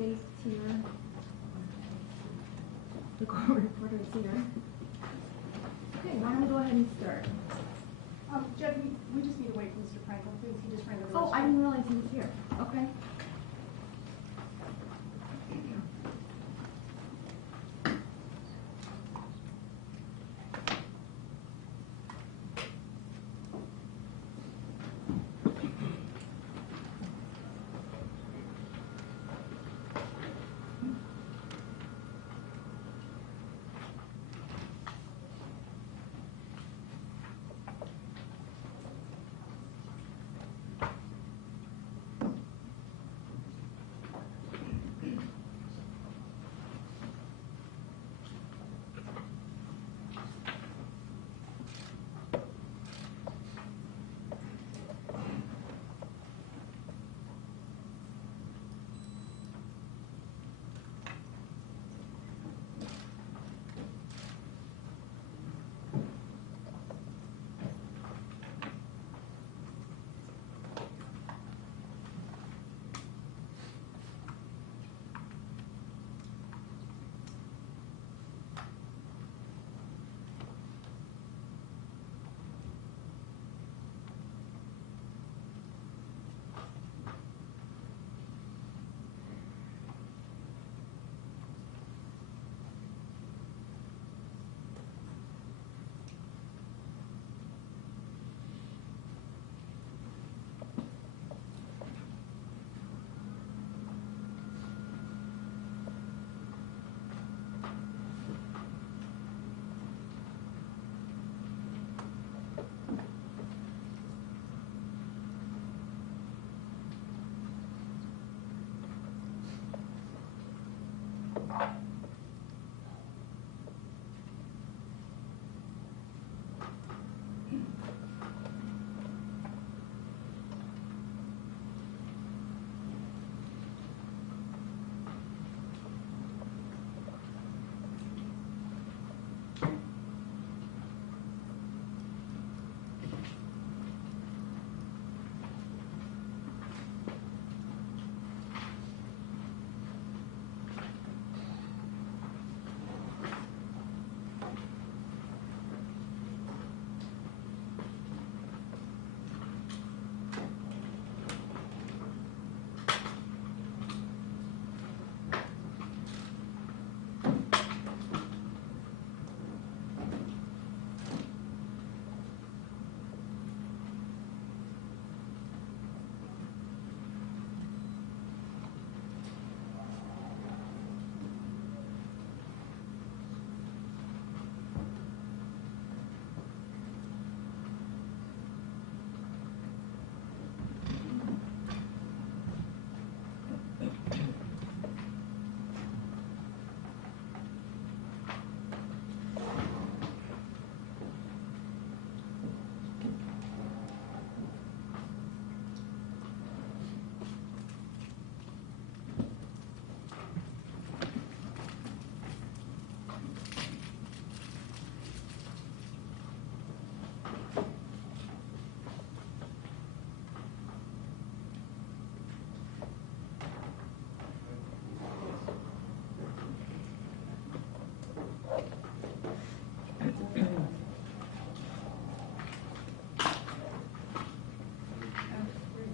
states here. The court reporter is here. Okay, why don't we go ahead and start? Judge, we just need to wait for Mr. Franklin, please. He just ran the Oh, I didn't realize he was here. Okay.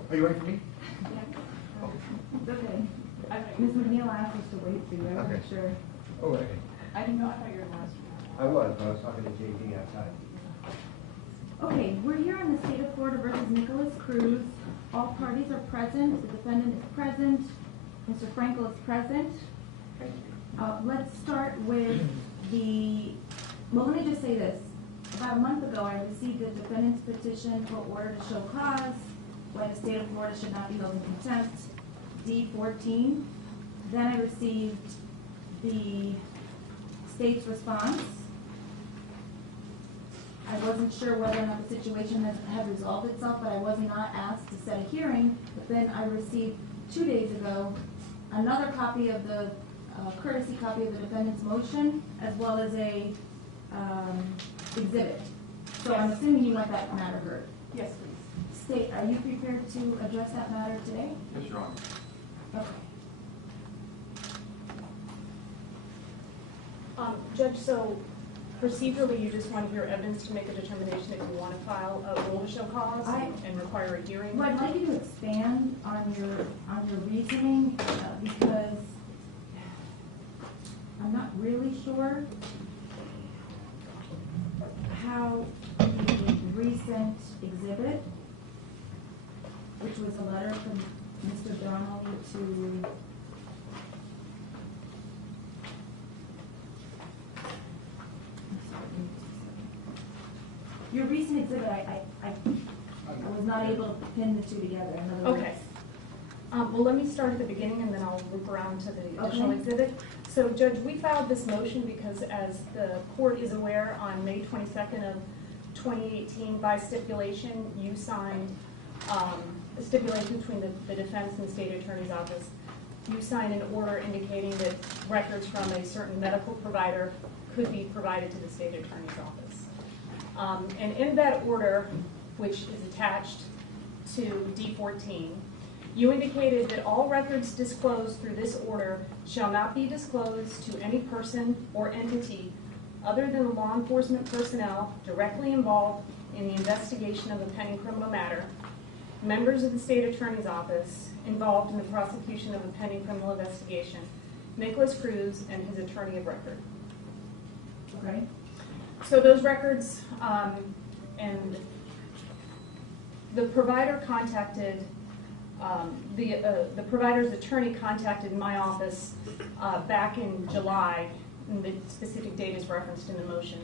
Are you waiting for me? It's okay. Ms. McNeil asked us to wait for you. I wasn't sure. Oh, okay. I didn't know. I thought you were last week. I was talking to JD outside. Okay, we're here on the state of Florida versus Nicholas Cruz. All parties are present. The defendant is present. Mr. Frankel is present. Let's start with well, let me just say this. About a month ago, I received a defendant's petition for order to show cause why the state of Florida should not be held in contempt, D14. Then I received the state's response. I wasn't sure whether or not the situation had resolved itself, but I was not asked to set a hearing. But then I received 2 days ago another copy of the courtesy copy of the defendant's motion, as well as a exhibit. So yes. I'm assuming you want that matter heard. Yes, please. State, are you prepared to address that matter today? Yes, Your Honor. Okay. Judge, so procedurally, you just want to hear evidence to make a determination if you want to file a rule to show cause and require a hearing? Well, I'd like you to expand on your reasoning, because I'm not really sure how the recent exhibit, which was a letter from Mr. Donnelly to your recent exhibit, I was not able to pin the two together. In other words. Okay. Well, let me start at the beginning and then I'll loop around to the additional Okay. exhibit. So, Judge, we filed this motion because, as the court is aware, on May 22nd of 2018, by stipulation, you signed a stipulation between the defense and the state attorney's office. You signed an order indicating that records from a certain medical provider could be provided to the state attorney's office. And in that order, which is attached to D14, you indicated that all records disclosed through this order shall not be disclosed to any person or entity other than law enforcement personnel directly involved in the investigation of a pending criminal matter, members of the state attorney's office involved in the prosecution of a pending criminal investigation, Nicholas Cruz and his attorney of record. Okay. So those records, and the provider contacted, the provider's attorney contacted my office back in July, and the specific date is referenced in the motion,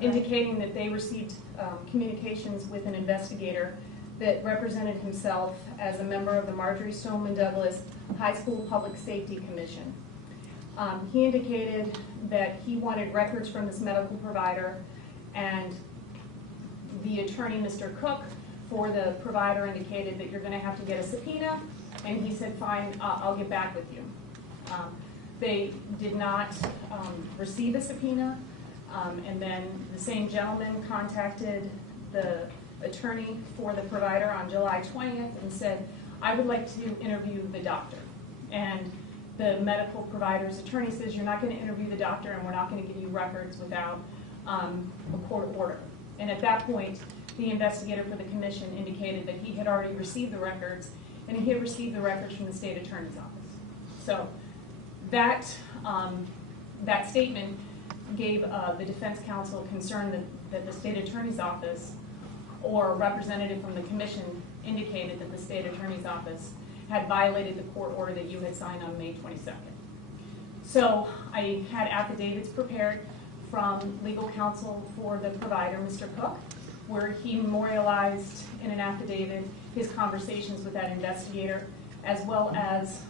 indicating that they received communications with an investigator that represented himself as a member of the Marjorie Stoneman Douglas High School Public Safety Commission. He indicated that he wanted records from this medical provider, and the attorney, Mr. Cook, for the provider indicated that you're going to have to get a subpoena, and he said, fine, I'll get back with you. They did not receive a subpoena, and then the same gentleman contacted the attorney for the provider on July 20th and said, I would like to interview the doctor. And the medical provider's attorney says, you're not going to interview the doctor and we're not going to give you records without a court order. And at that point, the investigator for the commission indicated that he had already received the records, and he had received the records from the state attorney's office. So that statement gave the defense counsel concern that the state attorney's office or a representative from the commission indicated that the state attorney's office had violated the court order that you had signed on May 22nd. So I had affidavits prepared from legal counsel for the provider, Mr. Cook, where he memorialized in an affidavit his conversations with that investigator, as well as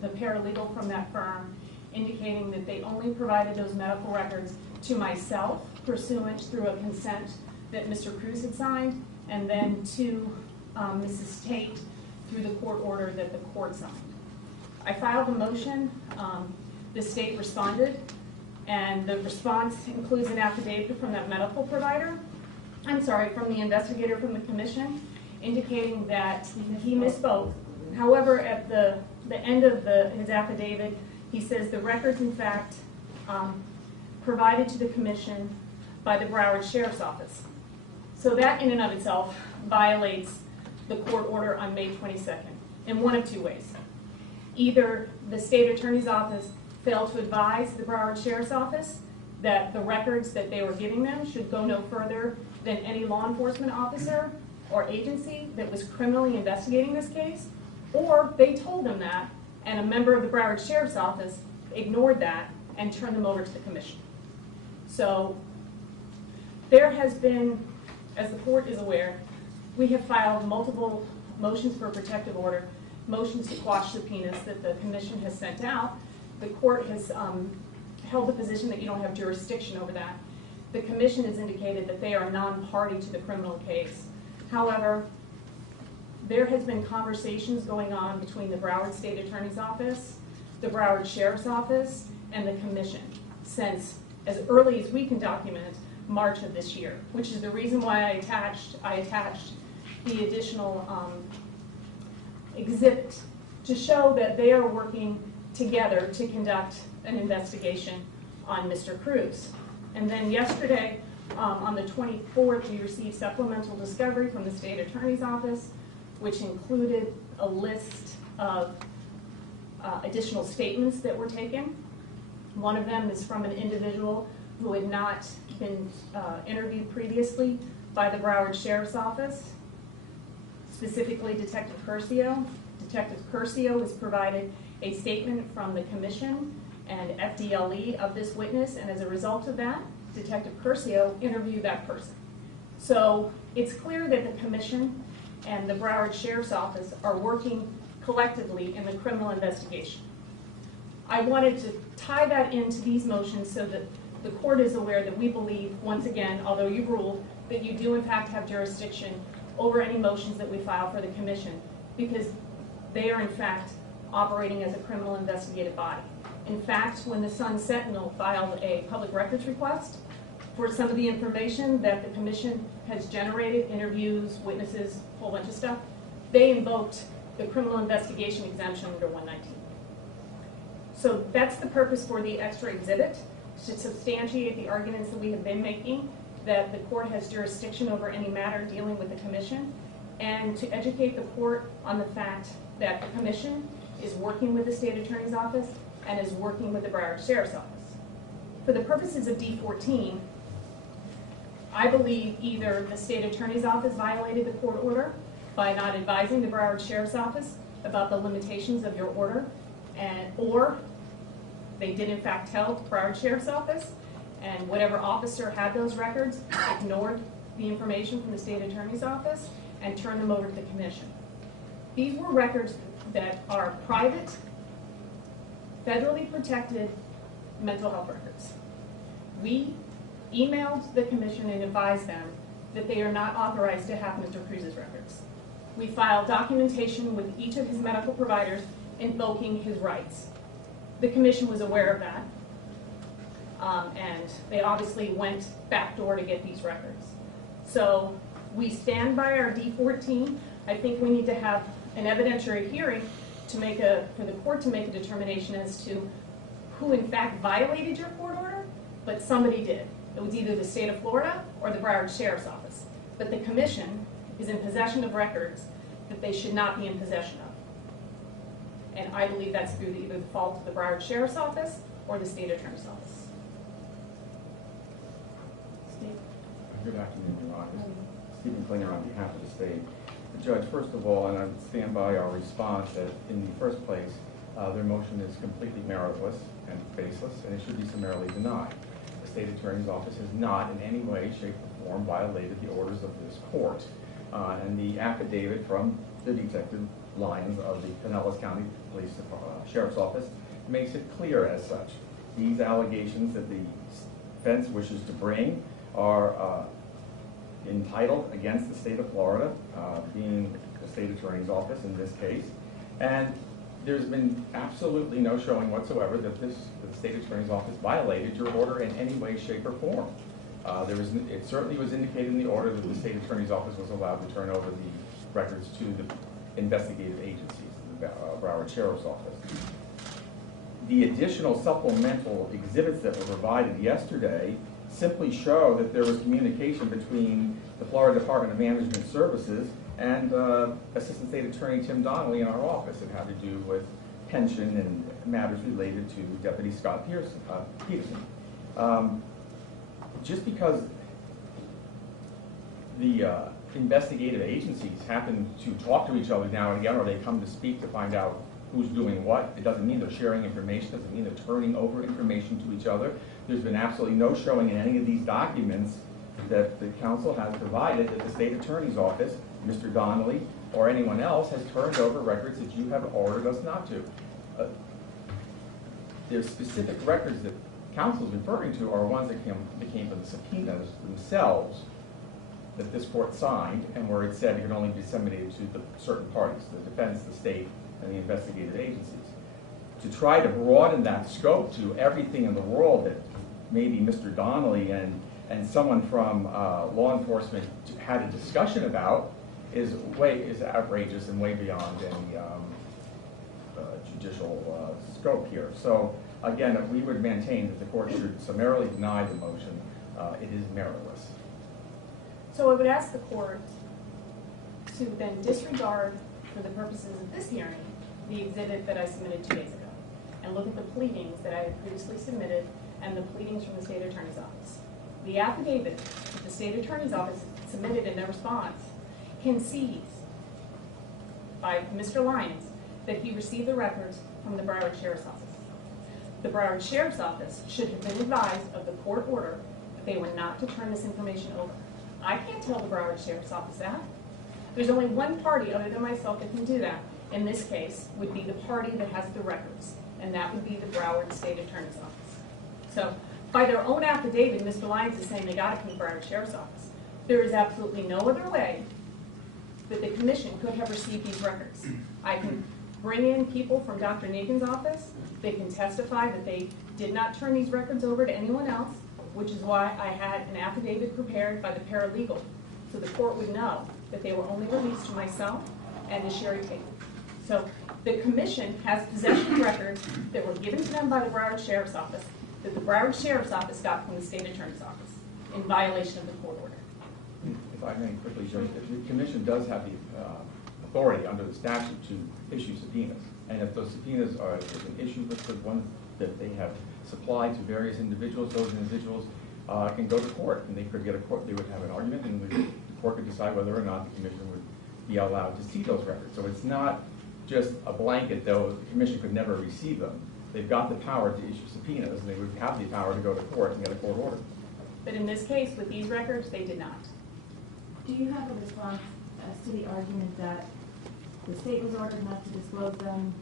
the paralegal from that firm, indicating that they only provided those medical records to myself pursuant through a consent that Mr. Cruz had signed, and then to Mrs. Tate through the court order that the court signed. I filed a motion. The state responded, and the response includes an affidavit from that medical provider, from the investigator from the commission, indicating that he misspoke. However, at the end of his affidavit, he says the records, in fact, provided to the commission by the Broward Sheriff's Office. So that in and of itself violates the court order on May 22nd in one of two ways. Either the state attorney's office failed to advise the Broward Sheriff's Office that the records that they were giving them should go no further than any law enforcement officer or agency that was criminally investigating this case, or they told them that, and a member of the Broward Sheriff's Office ignored that and turned them over to the commission. So there has been, as the court is aware, we have filed multiple motions for a protective order, motions to quash subpoenas that the commission has sent out. The court has held the position that you don't have jurisdiction over that. The commission has indicated that they are non-party to the criminal case. However, there has been conversations going on between the Broward State Attorney's Office, the Broward Sheriff's Office, and the commission since as early as we can document March of this year, which is the reason why I attached the additional exhibit to show that they are working together to conduct an investigation on Mr. Cruz. And then yesterday, on the 24th, we received supplemental discovery from the state attorney's office, which included a list of additional statements that were taken. One of them is from an individual who had not been interviewed previously by the Broward Sheriff's Office, specifically Detective Curcio. Detective Curcio has provided a statement from the commission and FDLE of this witness, and as a result of that, Detective Curcio interviewed that person. So it's clear that the commission and the Broward Sheriff's Office are working collectively in the criminal investigation. I wanted to tie that into these motions so that the court is aware that we believe, once again, although you ruled, that you do in fact have jurisdiction over any motions that we file for the commission, because they are in fact operating as a criminal investigative body. In fact, when the Sun Sentinel filed a public records request for some of the information that the commission has generated, interviews, witnesses, a whole bunch of stuff, they invoked the criminal investigation exemption under 119. So that's the purpose for the extra exhibit, to substantiate the arguments that we have been making, that the court has jurisdiction over any matter dealing with the commission, and to educate the court on the fact that the commission is working with the state attorney's office and is working with the Broward Sheriff's Office. For the purposes of D14, I believe either the state attorney's office violated the court order by not advising the Broward Sheriff's Office about the limitations of your order, or they did in fact tell the Broward Sheriff's Office, and whatever officer had those records ignored the information from the state attorney's office and turned them over to the commission. These were records that are private, federally protected mental health records. We emailed the commission and advised them that they are not authorized to have Mr. Cruz's records. We filed documentation with each of his medical providers invoking his rights. The commission was aware of that, and they obviously went backdoor to get these records. So we stand by our D14. I think we need to have an evidentiary hearing to for the court to make a determination as to who in fact violated your court order, but somebody did. It was either the state of Florida or the Broward Sheriff's Office. But the commission is in possession of records that they should not be in possession of. And I believe that's through either the fault of the Broward Sheriff's Office or the state attorney's office. Steve? Good afternoon, Your Honor. Stephen Klinger on behalf of the state. Judge, first of all, and I stand by our response that in the first place, their motion is completely meritless and baseless, and it should be summarily denied. The state attorney's office has not in any way, shape, or form violated the orders of this court. And the affidavit from the Detective Lyons of the Pinellas County Police Sheriff's Office makes it clear as such. These allegations that the defense wishes to bring are entitled against the state of Florida, being the state attorney's office in this case. And there's been absolutely no showing whatsoever that the state attorney's office violated your order in any way, shape, or form. It certainly was indicated in the order that the state attorney's office was allowed to turn over the records to the investigative agencies, the Broward Sheriff's Office. The additional supplemental exhibits that were provided yesterday simply show that there was communication between the Florida Department of Management Services and Assistant State Attorney Tim Donnelly in our office. It had to do with pension and matters related to Deputy Scott Peterson. Just because the investigative agencies happen to talk to each other now and again, or they come to speak to find out who's doing what, it doesn't mean they're sharing information, doesn't mean they're turning over information to each other. There's been absolutely no showing in any of these documents that the council has provided that the state attorney's office, Mr. Donnelly, or anyone else has turned over records that you have ordered us not to. There's specific records that council is referring to are ones that came from the subpoenas themselves that this court signed, and where it said it could only be disseminated to the certain parties, the defense, the state, and the investigative agencies. To try to broaden that scope to everything in the world that maybe Mr. Donnelly and someone from law enforcement had a discussion about is outrageous and way beyond any judicial scope here. So again, we would maintain that the court should summarily deny the motion. It is meritless. So I would ask the court to then disregard, for the purposes of this hearing, the exhibit that I submitted 2 days ago, and look at the pleadings that I had previously submitted and the pleadings from the state attorney's office. The affidavit that the state attorney's office submitted in their response concedes by Mr. Lyons that he received the records from the Broward Sheriff's Office. The Broward Sheriff's Office should have been advised of the court order that they were not to turn this information over. I can't tell the Broward Sheriff's Office that. There's only one party other than myself that can do that. In this case, would be the party that has the records, and that would be the Broward State Attorney's Office. So, by their own affidavit, Mr. Lyons is saying they got it from the Broward Sheriff's Office. There is absolutely no other way that the commission could have received these records. I can bring in people from Dr. Nagin's office. They can testify that they did not turn these records over to anyone else, which is why I had an affidavit prepared by the paralegal, so the court would know that they were only released to myself and to Sherry Tate. So the commission has possession of records that were given to them by the Broward Sheriff's Office, that the Broward Sheriff's Office got from the state attorney's office in violation of the court order. If I may quickly, Judge, the commission does have the authority under the statute to issue subpoenas. And if those subpoenas are an issue with the ones that they have supplied to various individuals, those individuals can go to court, and they could get a court. They would have an argument, and the court could decide whether or not the commission would be allowed to see those records. So it's not just a blanket, though the commission could never receive them. They've got the power to issue subpoenas, and they would have the power to go to court and get a court order. But in this case, with these records, they did not. Do you have a response as to the argument that the state was ordered not to disclose them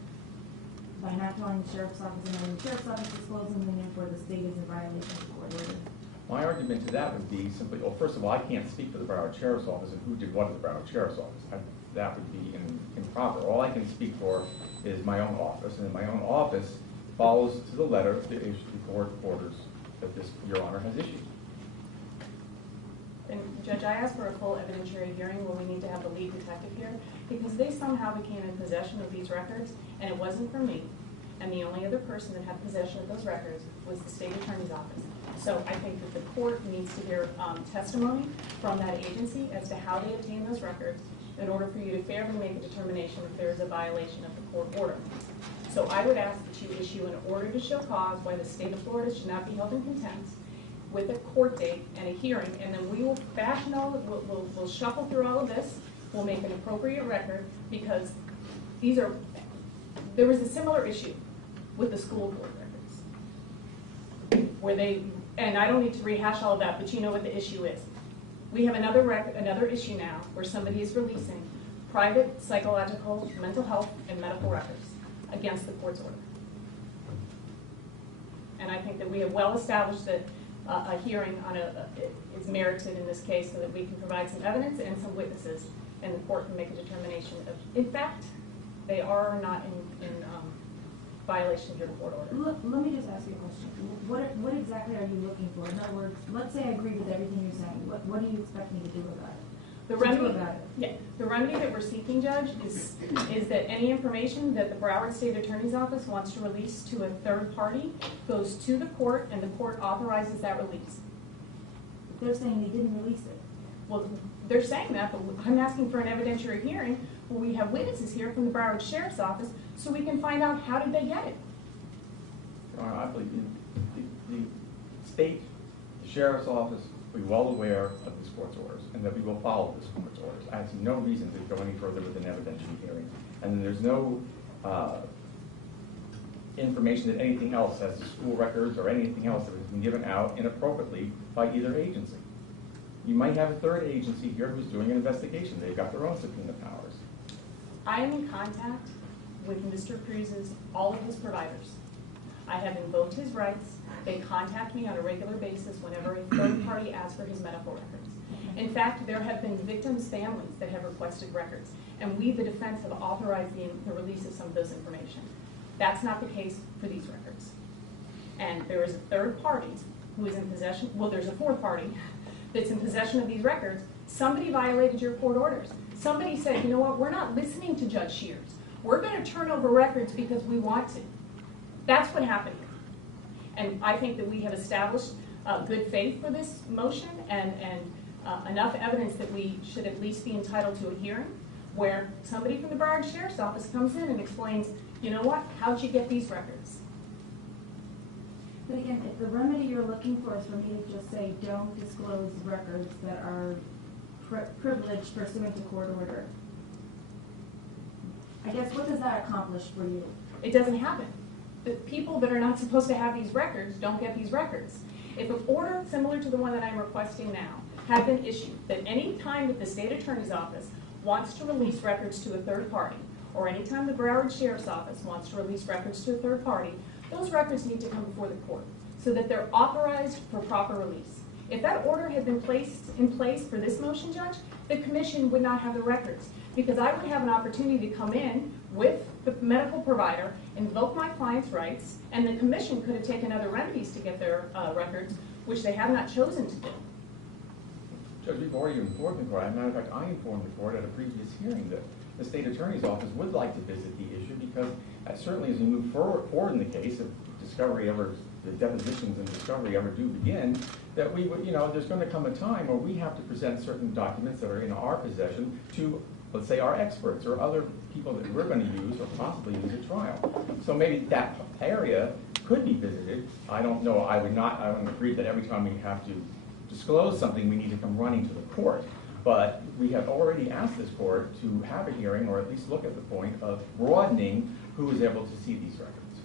by not telling the sheriff's office, and when the sheriff's office disclosed them, and therefore the state is in violation of the court order? My argument to that would be simply, well, first of all, I can't speak for the Broward Sheriff's Office and who did what at the Broward Sheriff's Office. That would be improper. All I can speak for is my own office, and my own office follows to the letter the court orders that this, Your Honor, has issued. And Judge, I asked for a full evidentiary hearing where we need to have the lead detective here, because they somehow became in possession of these records, and it wasn't from me. And the only other person that had possession of those records was the state attorney's office. So I think that the court needs to hear testimony from that agency as to how they obtained those records in order for you to fairly make a determination if there is a violation of the court order. So I would ask that you issue an order to show cause why the state of Florida should not be held in contempt with a court date and a hearing, and then we will fashion all of, we'll shuffle through all of this, we'll make an appropriate record, because these are, there was a similar issue with the school board records, where they, and I don't need to rehash all of that, but you know what the issue is. We have another issue now where somebody is releasing private psychological, mental health, and medical records against the court's order. And I think that we have well established that a hearing on is merited in this case so that we can provide some evidence and some witnesses, and the court can make a determination of, in fact, they are or not in violation of your court order. Let me just ask you a question. What exactly are you looking for? In other words, let's say I agree with everything you're saying. What do you expect me to do about it? The remedy that we're seeking, Judge, is that any information that the Broward State Attorney's Office wants to release to a third party goes to the court, and the court authorizes that release. They're saying they didn't release it. Well, they're saying that, but I'm asking for an evidentiary hearing where we have witnesses here from the Broward Sheriff's Office so we can find out how did they get it. Your Honor, I believe the state, the Sheriff's Office, will be well aware of this court's orders, and that we will follow this court's orders. I see no reason to go any further with an evidentiary hearing. And there's no information that anything else, as to school records or anything else that has been given out inappropriately by either agency. You might have a third agency here who's doing an investigation. They've got their own subpoena powers. I am in contact with Mr. Cruz's, all of his providers. I have invoked his rights. They contact me on a regular basis whenever a third party asks for his medical records. In fact, there have been victims' families that have requested records, and we, the defense, have authorized the release of some of those information. That's not the case for these records. And there is a third party who is in possession, well, there's a fourth party that's in possession of these records. Somebody violated your court orders. Somebody said, you know what, we're not listening to Judge Shears. We're going to turn over records because we want to. That's what happened here. And I think that we have established good faith for this motion and enough evidence that we should at least be entitled to a hearing where somebody from the Broward Sheriff's Office comes in and explains, you know what, how'd you get these records? But again, if the remedy you're looking for is for me to just say, don't disclose records that are privileged pursuant to court order, I guess what does that accomplish for you? It doesn't happen. The people that are not supposed to have these records don't get these records. If an order similar to the one that I'm requesting now had been issued, that any time that the state attorney's office wants to release records to a third party, or any time the Broward Sheriff's Office wants to release records to a third party, those records need to come before the court so that they're authorized for proper release. If that order had been placed in place for this motion, Judge, the commission would not have the records, because I would have an opportunity to come in with the medical provider, invoke my client's rights, and the commission could have taken other remedies to get their records, which they have not chosen to do. Judge, we've already informed the court. As a matter of fact, I informed the court at a previous hearing that the state attorney's office would like to visit the issue because certainly as we move forward in the case, if discovery ever, the depositions and discovery ever do begin, that we would, there's going to come a time where we have to present certain documents that are in our possession to, let's say, our experts or other people that we're going to use or possibly use at trial. So maybe that area could be visited. I don't know. I wouldn't agree that every time we have to disclose something, we need to come running to the court. But we have already asked this court to have a hearing or at least look at the point of broadening who is able to see these records.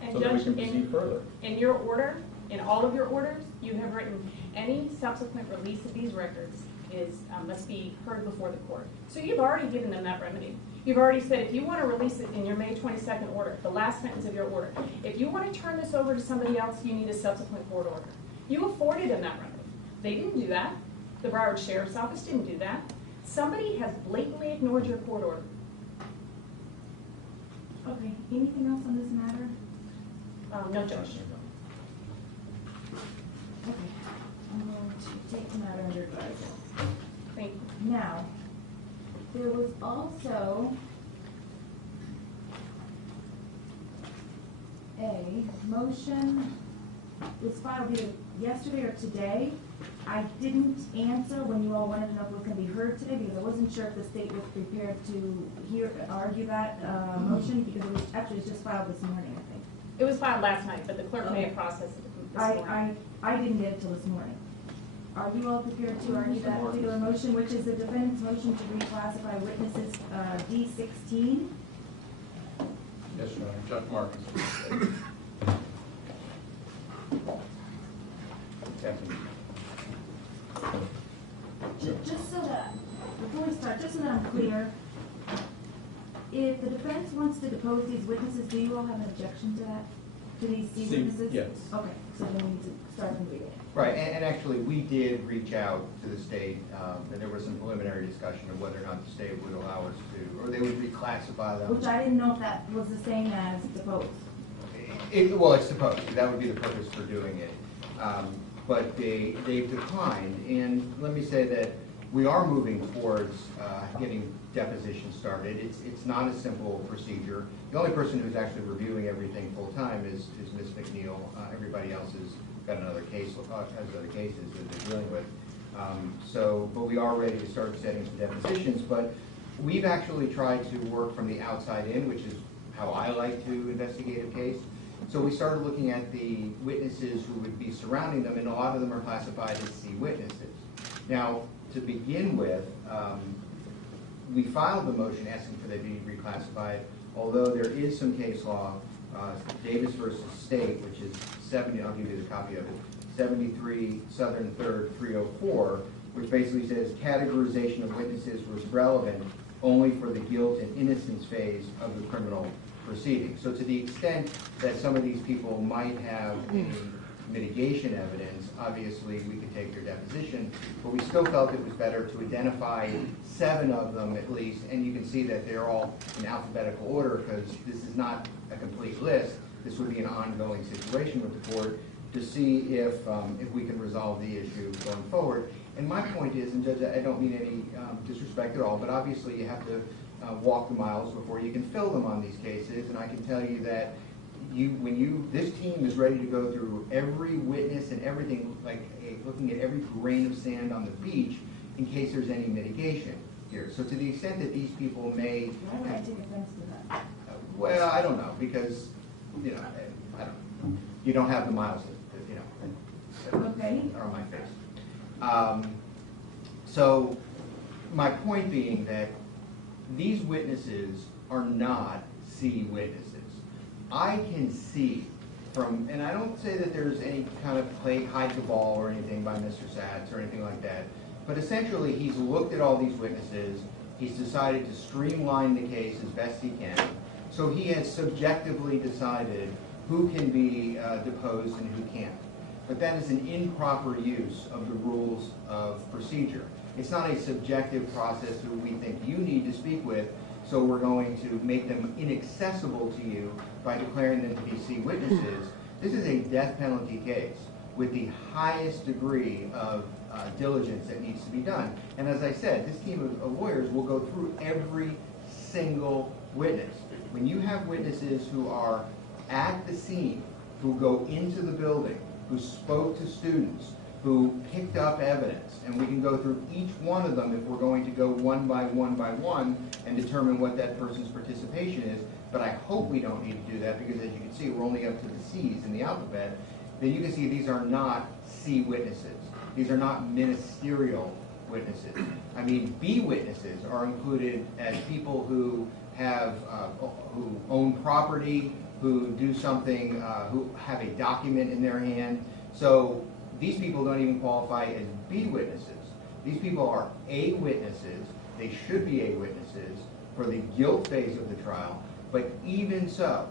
And so Judge, that we can proceed further. In your order, in all of your orders, you have written any subsequent release of these records must be heard before the court. So you've already given them that remedy. You've already said if you want to release it in your May 22nd order, the last sentence of your order, if you want to turn this over to somebody else, you need a subsequent court order. You afforded them that remedy. They didn't do that. The Broward Sheriff's Office didn't do that. Somebody has blatantly ignored your court order. Okay, anything else on this matter? No, Judge. Okay, I'm going to take the matter under advisement. Thank you. Now, there was also a motion, it was filed either yesterday or today. I didn't answer when you all wanted to know if it was going to be heard today because I wasn't sure if the state was prepared to argue that motion because it was actually just filed this morning, I think. It was filed last night, but the clerk may have processed it this morning. I didn't get it till this morning. Are you all prepared to argue that particular motion, which is the defendant's motion to reclassify witnesses D16? Yes, Your Honor. Chuck Marcus. Just so that, before we start, just so that I'm clear, if the defense wants to depose these witnesses, do you all have an objection to that? To these witnesses? Yes. Okay, so then we need to start from the beginning. Right, and actually, we did reach out to the state, and there was some preliminary discussion of whether or not the state would allow us to, or they would reclassify them. Which I didn't know if that was the same as depose. Well, it's supposed to, that would be the purpose for doing it. But they've declined, and let me say that we are moving towards getting depositions started. It's not a simple procedure. The only person who's actually reviewing everything full-time is Ms. McNeil. Everybody else has got another case, has other cases that they're dealing with. But we are ready to start setting some depositions, but we've actually tried to work from the outside in, which is how I like to investigate a case. So we started looking at the witnesses who would be surrounding them, and a lot of them are classified as C witnesses. Now, to begin with, we filed the motion asking for them to be reclassified, although there is some case law, Davis versus State, which is 70, I'll give you the copy of it, 73 Southern 3rd 304, which basically says categorization of witnesses was relevant only for the guilt and innocence phase of the criminal proceeding. So to the extent that some of these people might have any mitigation evidence, obviously we could take their deposition, but we still felt it was better to identify 7 of them at least, and you can see that they're all in alphabetical order because this is not a complete list. This would be an ongoing situation with the court to see if we can resolve the issue going forward. And my point is, and Judge, I don't mean any disrespect at all, but obviously you have to walk the miles before you can fill them on these cases, and I can tell you that this team is ready to go through every witness and everything, like looking at every grain of sand on the beach in case there's any mitigation here. So to the extent that these people may, Why would I take offense to that? well, I don't know, because, I don't know. You don't have the miles that Okay. are on my face. So my point being that these witnesses are not C witnesses. I can see from, and I don't say that there's any kind of play hide the ball or anything by Mr. Satz or anything like that, but essentially he's looked at all these witnesses, he's decided to streamline the case as best he can, so he has subjectively decided who can be deposed and who can't. But that is an improper use of the rules of procedure. It's not a subjective process who we think you need to speak with, so we're going to make them inaccessible to you by declaring them to be C witnesses. This is a death penalty case with the highest degree of diligence that needs to be done. And as I said, this team of lawyers will go through every single witness. When you have witnesses who are at the scene, who go into the building, who spoke to students, who picked up evidence, and we can go through each one of them if we're going to go one by one and determine what that person's participation is, but I hope we don't need to do that because as you can see, we're only up to the C's in the alphabet. Then you can see these are not C witnesses. These are not ministerial witnesses. I mean, B witnesses are included as people who have, who own property, who do something, who have a document in their hand. So these people don't even qualify as B witnesses. These people are A witnesses. They should be A witnesses for the guilt phase of the trial. But even so,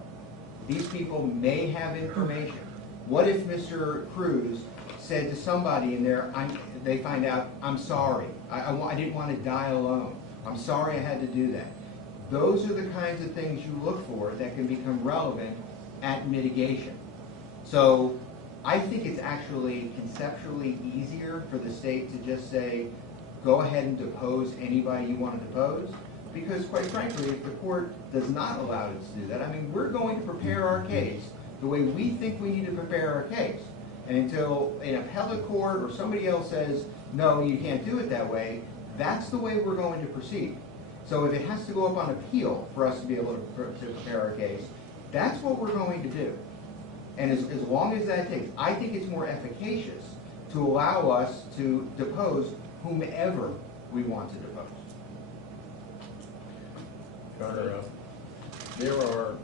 these people may have information. What if Mr. Cruz said to somebody in there, they find out, I'm sorry, I didn't want to die alone. I'm sorry I had to do that. Those are the kinds of things you look for that can become relevant at mitigation. So I think it's actually conceptually easier for the state to just say, go ahead and depose anybody you want to depose, because quite frankly, if the court does not allow us to do that, I mean, we're going to prepare our case the way we think we need to prepare our case. And until an appellate court or somebody else says, no, you can't do it that way, that's the way we're going to proceed. So if it has to go up on appeal for us to be able to prepare our case, that's what we're going to do. And as long as that takes, I think it's more efficacious to allow us to depose whomever we want to depose. Your Honor, there are,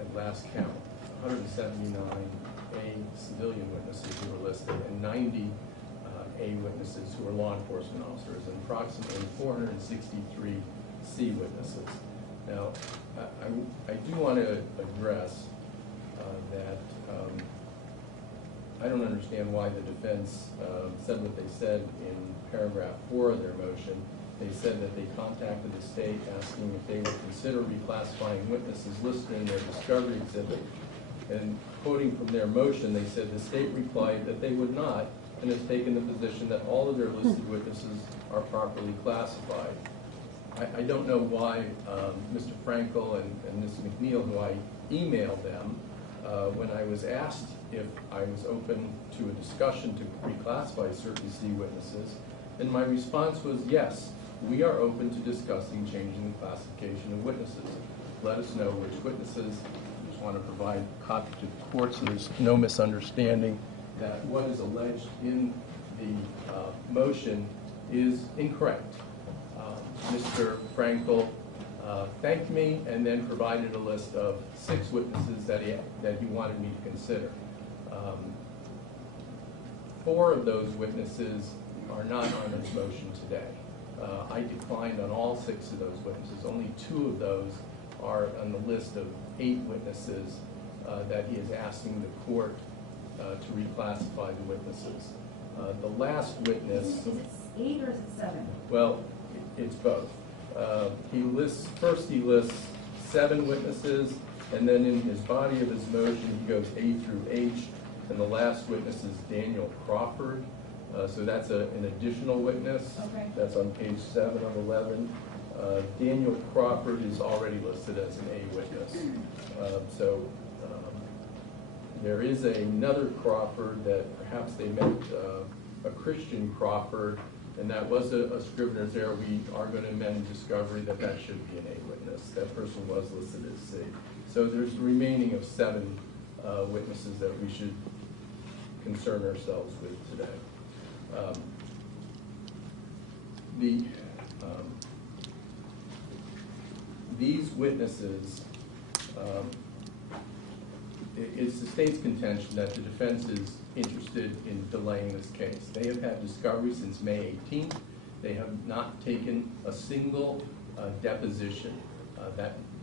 at last count, 179 A civilian witnesses who were listed and 90 A witnesses who are law enforcement officers and approximately 463 C witnesses. Now, I do want to address that I don't understand why the defense said what they said in paragraph 4 of their motion. They said that they contacted the state asking if they would consider reclassifying witnesses listed in their discovery exhibit. And quoting from their motion, they said the state replied that they would not and has taken the position that all of their listed witnesses are properly classified. I don't know why Mr. Frankel and Ms. McNeil, who I emailed them, when I was asked if I was open to a discussion to reclassify certain C witnesses, and my response was yes, we are open to discussing changing the classification of witnesses. Let us know which witnesses. I just want to provide a copy to the court so there's no misunderstanding that what is alleged in the motion is incorrect. Mr. Frankel thanked me and then provided a list of 6 witnesses that he wanted me to consider. 4 of those witnesses are not on his motion today. I declined on all 6 of those witnesses. Only 2 of those are on the list of 8 witnesses that he is asking the court to reclassify the witnesses. The last witness... Is it 8 or is it 7? Well, it's both. First he lists 7 witnesses, and then in his body of his motion he goes A through H, and the last witness is Daniel Crawford. So that's an additional witness. Okay. That's on page 7 of 11. Daniel Crawford is already listed as an A witness. There is another Crawford that perhaps they meant a Christian Crawford, and that was a Scrivener's error. We are going to amend discovery that should be an A witness. That person was listed as C. So there's the remaining of 7 witnesses that we should concern ourselves with today. These witnesses, it's the state's contention that the defense is interested in delaying this case. They have had discovery since May 18th. They have not taken a single deposition.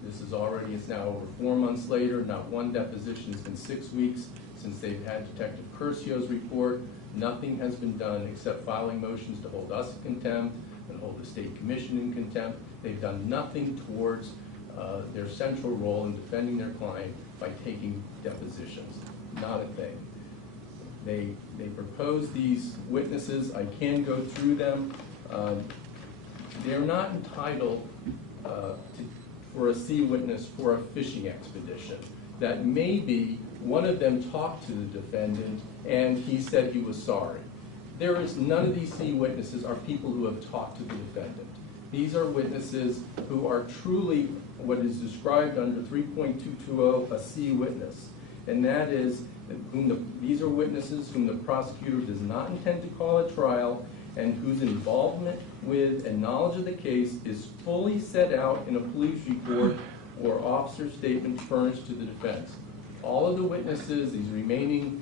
It's now over 4 months later. Not one deposition. It's been 6 weeks since they've had Detective Curcio's report. Nothing has been done except filing motions to hold us in contempt and hold the state commission in contempt. They've done nothing towards their central role in defending their client by taking depositions. Not a thing. They propose these witnesses. I can go through them. They're not entitled for a C witness for a fishing expedition. That maybe one of them talked to the defendant and he said he was sorry. None of these C witnesses are people who have talked to the defendant. These are witnesses who are truly what is described under 3.220 a C witness. And that is, these are witnesses whom the prosecutor does not intend to call at trial and whose involvement with and knowledge of the case is fully set out in a police report or officer statement furnished to the defense. All of the witnesses, these remaining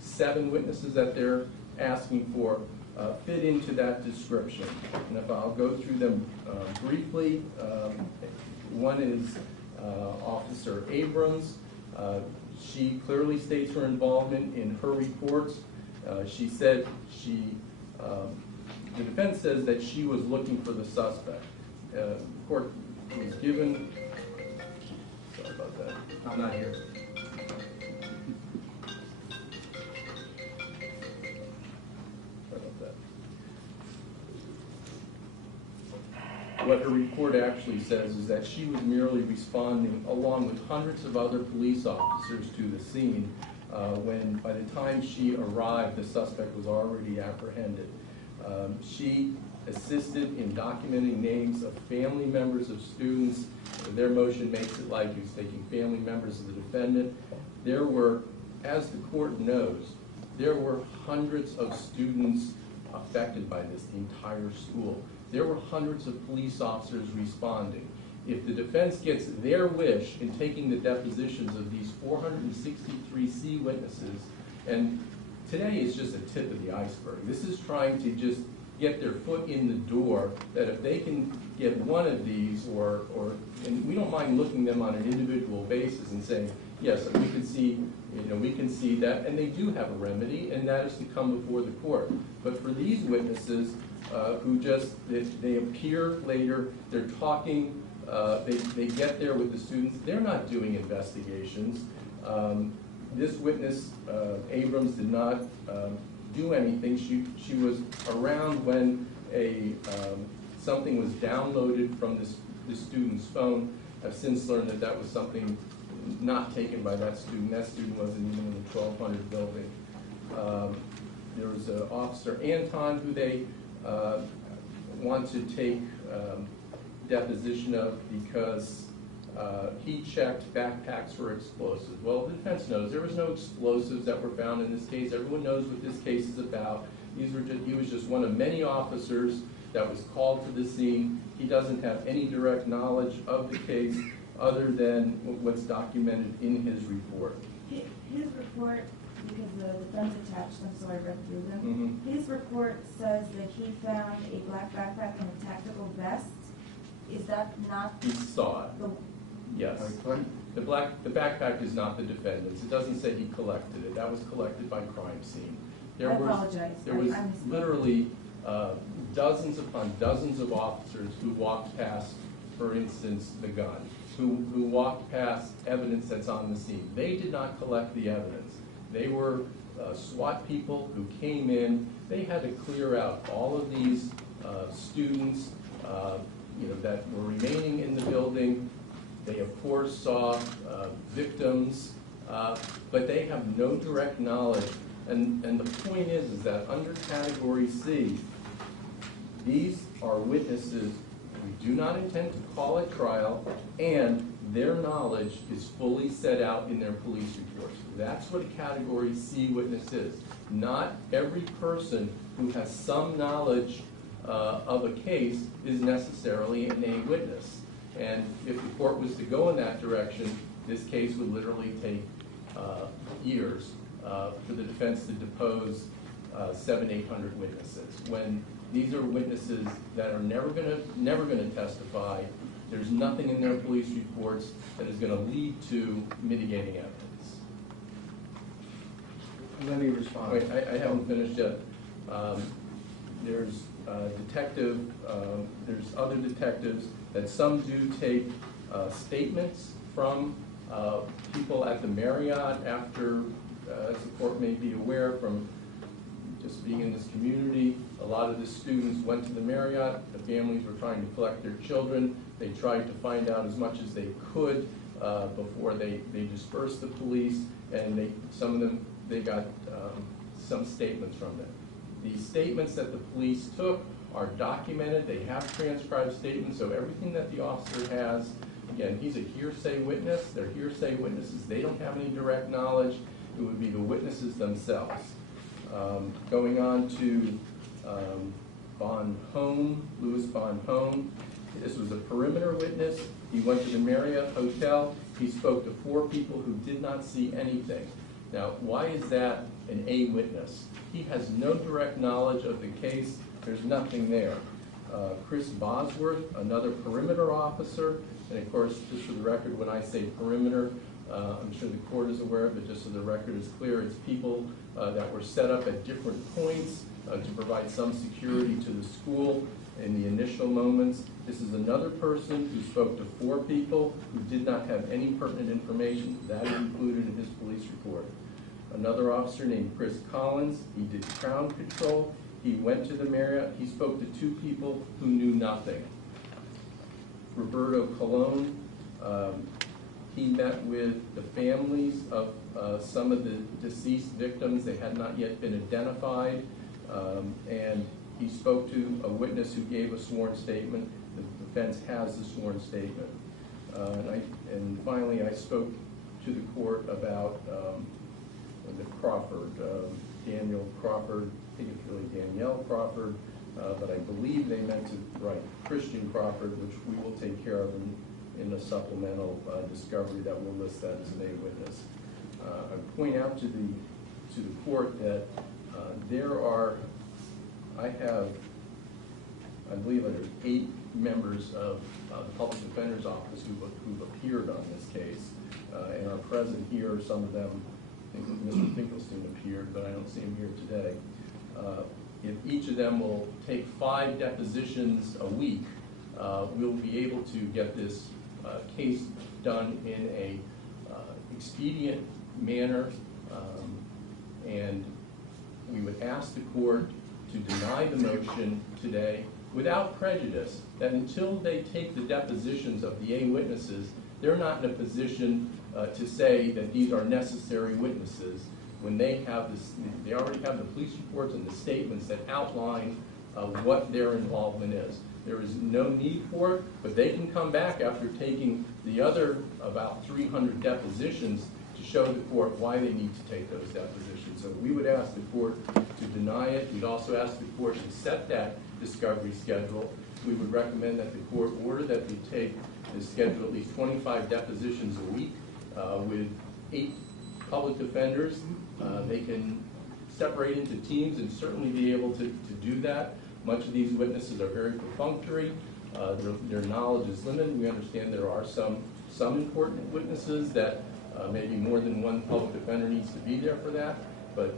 7 witnesses that they're asking for, fit into that description. And if I'll go through them briefly, one is Officer Abrams. She clearly states her involvement in her reports. She said the defense says that she was looking for the suspect. The court was given, sorry about that. I'm not here. What her report actually says is that she was merely responding along with hundreds of other police officers to the scene when by the time she arrived, the suspect was already apprehended. She assisted in documenting names of family members of students. Their motion makes it like he's taking family members of the defendant. There were, as the court knows, there were hundreds of students affected by this, the entire school. There were hundreds of police officers responding. If the defense gets their wish in taking the depositions of these 463 C witnesses, and today is just a tip of the iceberg. This is trying to just get their foot in the door, that if they can get one of these, and we don't mind looking them on an individual basis and saying, yes, we can see that, and they do have a remedy, and that is to come before the court. But for these witnesses who just, they appear later, they're talking, they get there with the students, they're not doing investigations. This witness, Abrams, did not do anything. She was around when something was downloaded from the student's phone. I've since learned that that was something not taken by that student. That student wasn't even in the 1200 building. There was Officer Anton, who they want to take deposition of because he checked backpacks for explosives. Well, the defense knows there was no explosives that were found in this case. Everyone knows what this case is about. He was just one of many officers that was called to the scene. He doesn't have any direct knowledge of the case other than what's documented in his report. His report, because the defense attached them, so I read through them. His report says that he found a black backpack and a tactical vest. Is that not? He saw it. Yes. The backpack is not the defendant's. It doesn't say he collected it. That was collected by crime scene. I apologize. There was literally dozens upon dozens of officers who walked past, for instance, the gun, who walked past evidence that's on the scene. They did not collect the evidence. They were SWAT people who came in. They had to clear out all of these students. that were remaining in the building. They, of course, saw victims, but they have no direct knowledge. And the point is that under Category C, these are witnesses we do not intend to call at trial, and their knowledge is fully set out in their police reports. That's what a Category C witness is. Not every person who has some knowledge of a case is necessarily an A witness. And if the court was to go in that direction, this case would literally take years for the defense to depose 700-800 witnesses. When these are witnesses that are never going to testify, there's nothing in their police reports that is going to lead to mitigating evidence. Let me respond. Wait, I haven't finished yet. There's there's other detectives that some do take statements from people at the Marriott after, as the court may be aware from just being in this community, a lot of the students went to the Marriott. The families were trying to collect their children. They tried to find out as much as they could before they dispersed the police, and some of them, they got some statements from them. These statements that the police took are documented. They have transcribed statements, so everything that the officer has, again, he's a hearsay witness. They're hearsay witnesses. They don't have any direct knowledge. It would be the witnesses themselves. Going on to Louis Bonhomme. This was a perimeter witness. He went to the Marriott Hotel. He spoke to 4 people who did not see anything. Now, why is that an A witness? He has no direct knowledge of the case. There's nothing there. Chris Bosworth, another perimeter officer, and of course, just for the record, when I say perimeter, I'm sure the court is aware of it, just so the record is clear, it's people that were set up at different points to provide some security to the school in the initial moments. This is another person who spoke to 4 people who did not have any pertinent information. That is included in his police report. Another officer named Chris Collins, he did crowd control. He went to the Marriott. He spoke to 2 people who knew nothing. Roberto Colon, he met with the families of some of the deceased victims. They had not yet been identified. And he spoke to a witness who gave a sworn statement. The defense has the sworn statement. And finally, I spoke to the court about the Crawford, Daniel Crawford. I think it's really Danielle Crawford, but I believe they meant to write Christian Crawford, which we will take care of in a supplemental discovery that will list that as an A witness. I point out to the court that I believe there's 8 members of the Public Defender's Office who've appeared on this case and are present here. Some of them, I think Mr. Finkelstein appeared, but I don't see him here today. If each of them will take 5 depositions a week, we'll be able to get this case done in a expedient manner, and we would ask the court to deny the motion today without prejudice, that until they take the depositions of the A witnesses, they're not in a position to say that these are necessary witnesses when they have this, they already have the police reports and the statements that outline what their involvement is. There is no need for it, but they can come back after taking the other about 300 depositions to show the court why they need to take those depositions. So we would ask the court to deny it. We'd also ask the court to set that discovery schedule. We would recommend that the court order that we take the schedule at least 25 depositions a week with 8 public defenders. They can separate into teams and certainly be able to do that. Much of these witnesses are very perfunctory. Their knowledge is limited. We understand there are some important witnesses that maybe more than one public defender needs to be there for that, but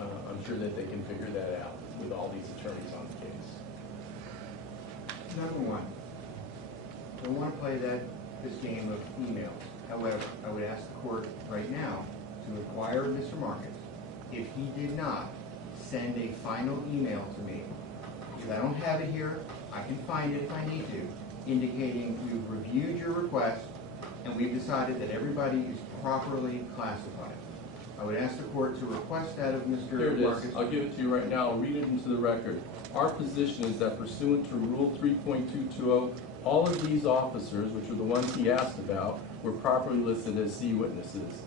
I'm sure that they can figure that out with all these attorneys on the case. Number 1, don't want to play this game of emails. However, I would ask the court right now to inquire of Mr. Marcus if he did not send a final email to me. Because I don't have it here, I can find it if I need to. indicating we've reviewed your request and we've decided that everybody is properly classified. I would ask the court to request that of Mr. Here it Marcus. is. I'll give it to you right now. I'll read it into the record. Our position is that pursuant to Rule 3.220, all of these officers, which are the ones he asked about, were properly listed as C witnesses.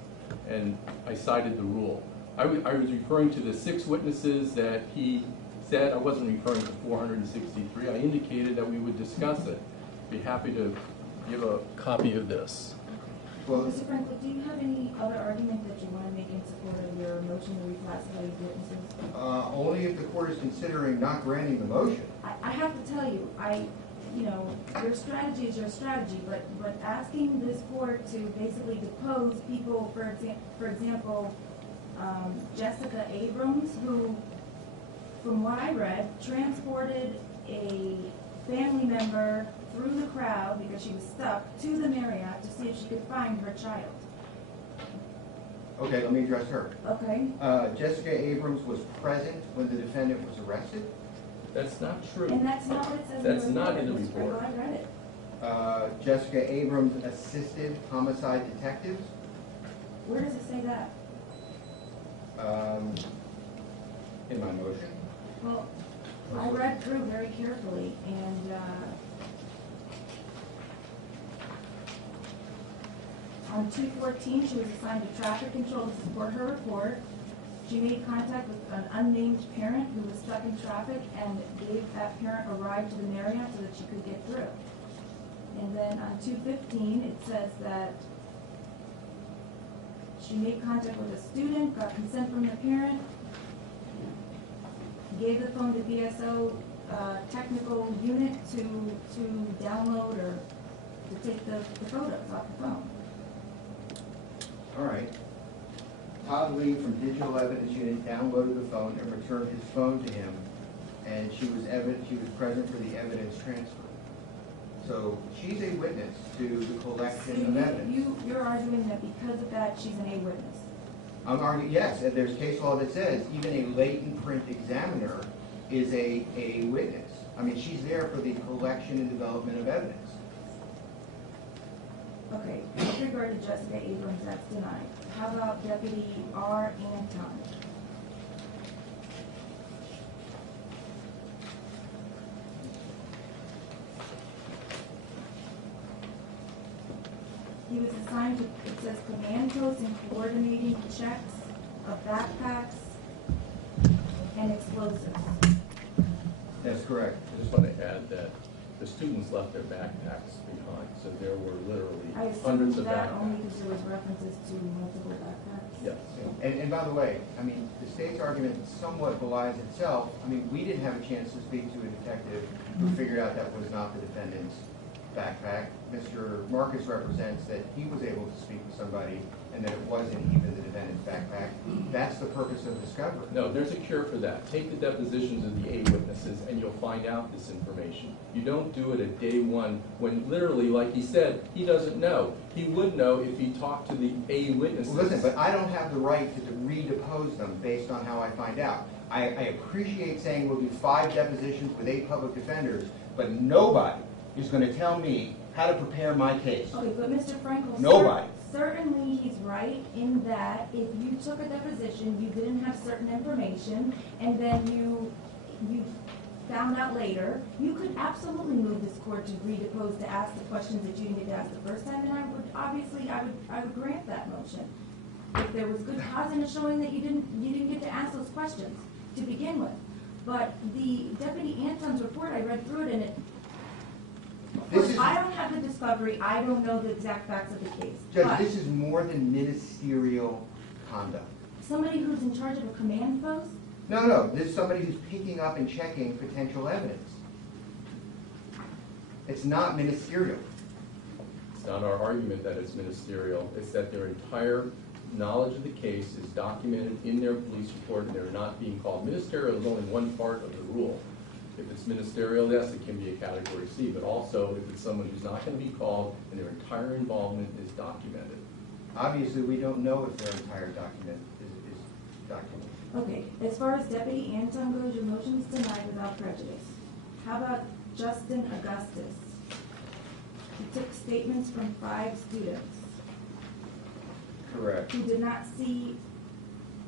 And I cited the rule. I was referring to the 6 witnesses that he said. I wasn't referring to 463. I indicated that we would discuss it. Be happy to give a copy of this. Well, Mr. Frankel, do you have any other argument that you want to make in support of your motion to reclassify these witnesses? only if the court is considering not granting the motion. I have to tell you, your strategy is your strategy, but asking this court to basically depose people, for example, Jessica Abrams, who, from what I read, transported a family member through the crowd because she was stuck to the Marriott to see if she could find her child. Okay, let me address her. Okay? Jessica Abrams was present when the defendant was arrested. That's not true. And that's not what it says That's in the report. not in the Mr. report. Frankel, I read it. Jessica Abrams assisted homicide detectives. Where does it say that? In my motion. Well, I read through very carefully, and on 2/14, she was assigned to traffic control to support her report. She made contact with an unnamed parent who was stuck in traffic and gave that parent a ride to the Marriott so that she could get through. And then on 2/15, it says that she made contact with a student, got consent from the parent, gave the phone to BSO technical unit to download or to take the photos off the phone. All right. Todd Lee from Digital Evidence Unit downloaded the phone and returned his phone to him, and she was present for the evidence transfer. So she's a witness to the collection of evidence. You're arguing that because of that, she's an A witness. I'm arguing, yes, and there's case law that says even a latent print examiner is a witness. I mean, she's there for the collection and development of evidence. Okay, with regard to Jessica Abrams, that's denied. How about Deputy R. Anton? He was assigned to, it says, command post and coordinating checks of backpacks and explosives. That's correct. I just want to add that the students left their backpacks behind, so there were literally I assume hundreds of that only backpacks. because there was references to multiple backpacks. Yes. And by the way, I mean, the state's argument somewhat belies itself. I mean, we didn't have a chance to speak to a detective who figured out that was not the defendant's backpack. Mr. Marcus represents that he was able to speak to somebody and that it wasn't even the defendant's backpack. That's the purpose of discovery. No, there's a cure for that. Take the depositions of the A witnesses and you'll find out this information. You don't do it at day one when literally, like he said, he doesn't know. He would know if he talked to the A witnesses. Well, listen, but I don't have the right to redepose them based on how I find out. I appreciate saying we'll do 5 depositions with 8 public defenders, but nobody is going to tell me how to prepare my case. Okay, but Mr. Frankel, Nobody. Certainly he's right in that if you took a deposition, you didn't have certain information, and then you found out later, you could absolutely move this court to redepose to ask the questions that you didn't get to ask the first time, and I would grant that motion. If there was good cause in it showing that you didn't get to ask those questions to begin with. But the Deputy Anton's report, I read through it, and I don't have the discovery, I don't know the exact facts of the case. Judge, but this is more than ministerial conduct. somebody who's in charge of a command post? No, this is somebody who's picking up and checking potential evidence. It's not ministerial. It's not our argument that it's ministerial. It's that their entire knowledge of the case is documented in their police report and they're not being called. Ministerial is only one part of the rule. If it's ministerial, yes, it can be a category C, but also if it's someone who's not going to be called and their entire involvement is documented. Obviously, we don't know if their entire document is documented. Okay, as far as Deputy Anton goes, your motion is denied without prejudice. How about Justin Augustus? took statements from 5 students Correct. who did not see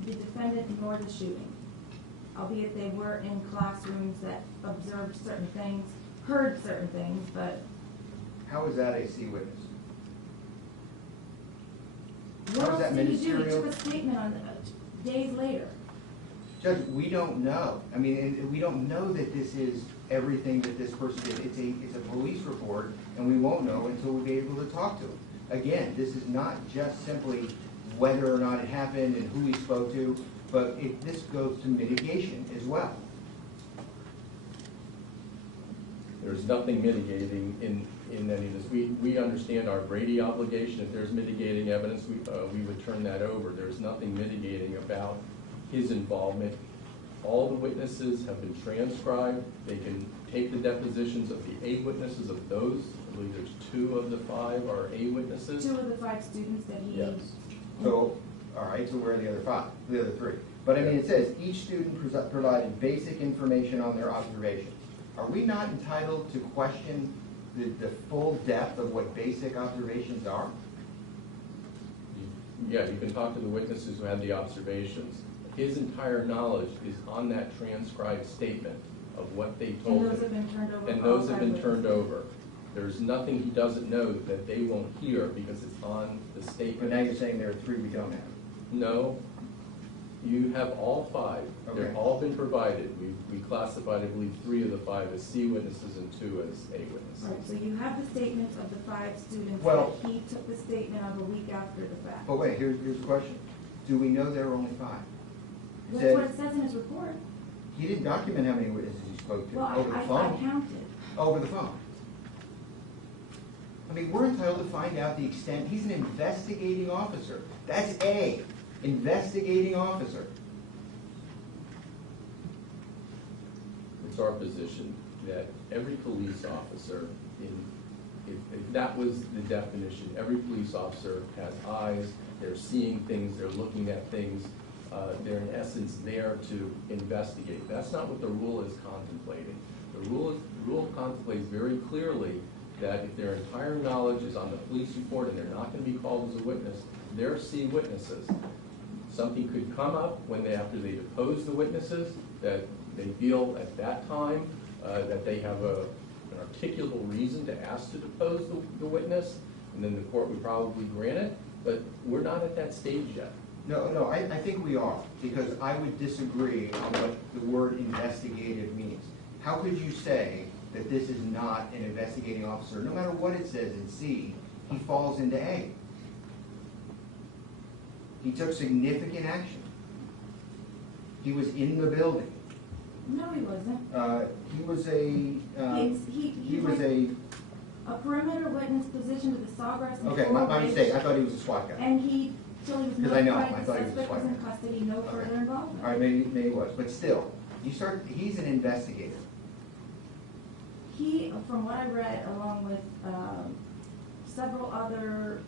the defendant nor the shooting, albeit they were in classrooms that observed certain things, heard certain things, but How is that a C witness? what How is else that did he do? He ministerial? took a statement on days later. Judge, we don't know. I mean, and we don't know that this is everything that this person did. It's a police report, and we won't know until we be able to talk to him. Again, this is not just simply whether or not it happened and who he spoke to, but this goes to mitigation as well. There's nothing mitigating in any of this. We understand our Brady obligation. If there's mitigating evidence, we would turn that over. There's nothing mitigating about his involvement. All the witnesses have been transcribed. They can take the depositions of the 8 witnesses of those. I believe there's 2 of the 5 are A witnesses. 2 of the 5 students that he. Yes. So, all right, so where are the other 5, the other 3? But I mean, it says each student provided basic information on their observations. Are we not entitled to question the full depth of what basic observations are? Yeah, you can talk to the witnesses who had the observations. His entire knowledge is on that transcribed statement of what they told And him. those have been turned over. And all those have 5 been turned witnesses. over. There's nothing he doesn't know that they won't hear because it's on the But statement. now you're saying there are 3 we don't have. No, you have all 5. They've Okay. all been provided. We classified, I believe, 3 of the 5 as C witnesses and 2 as A witnesses. Right, so you have the statements of the 5 students Well- that he took the statement of a week after the fact. But wait, here's the question. Do we know there are only 5? He That's what said it says in his report. he didn't document how many witnesses he spoke to Well, over the I phone. counted. Over the phone. I mean, we're entitled to find out the extent. He's an investigating officer. That's A, investigating officer. It's our position that every police officer, if that was the definition, every police officer has eyes, they're seeing things, they're looking at things, they're in essence there to investigate. That's not what the rule is contemplating. The rule contemplates very clearly that if their entire knowledge is on the police report and they're not going to be called as a witness, they're C witnesses. Something could come up after they depose the witnesses that they feel at that time that they have an articulable reason to ask to depose the witness, and then the court would probably grant it, but we're not at that stage yet. No, I think we are, because I would disagree on what the word investigative means. How could you say that this is not an investigating officer? No matter what it says in C, he falls into A. He took significant action. He was in the building. No, he wasn't. He was a, he was a, perimeter witness positioned to the Sawgrass and okay, my mistake, I thought he was a SWAT guy. And he, till he was 'Cause I know, notified I the thought he was a suspect was SWAT in guy. custody, no further Okay. involvement. All right, maybe he was, but still, he's an investigator. He, from what I read, along with several other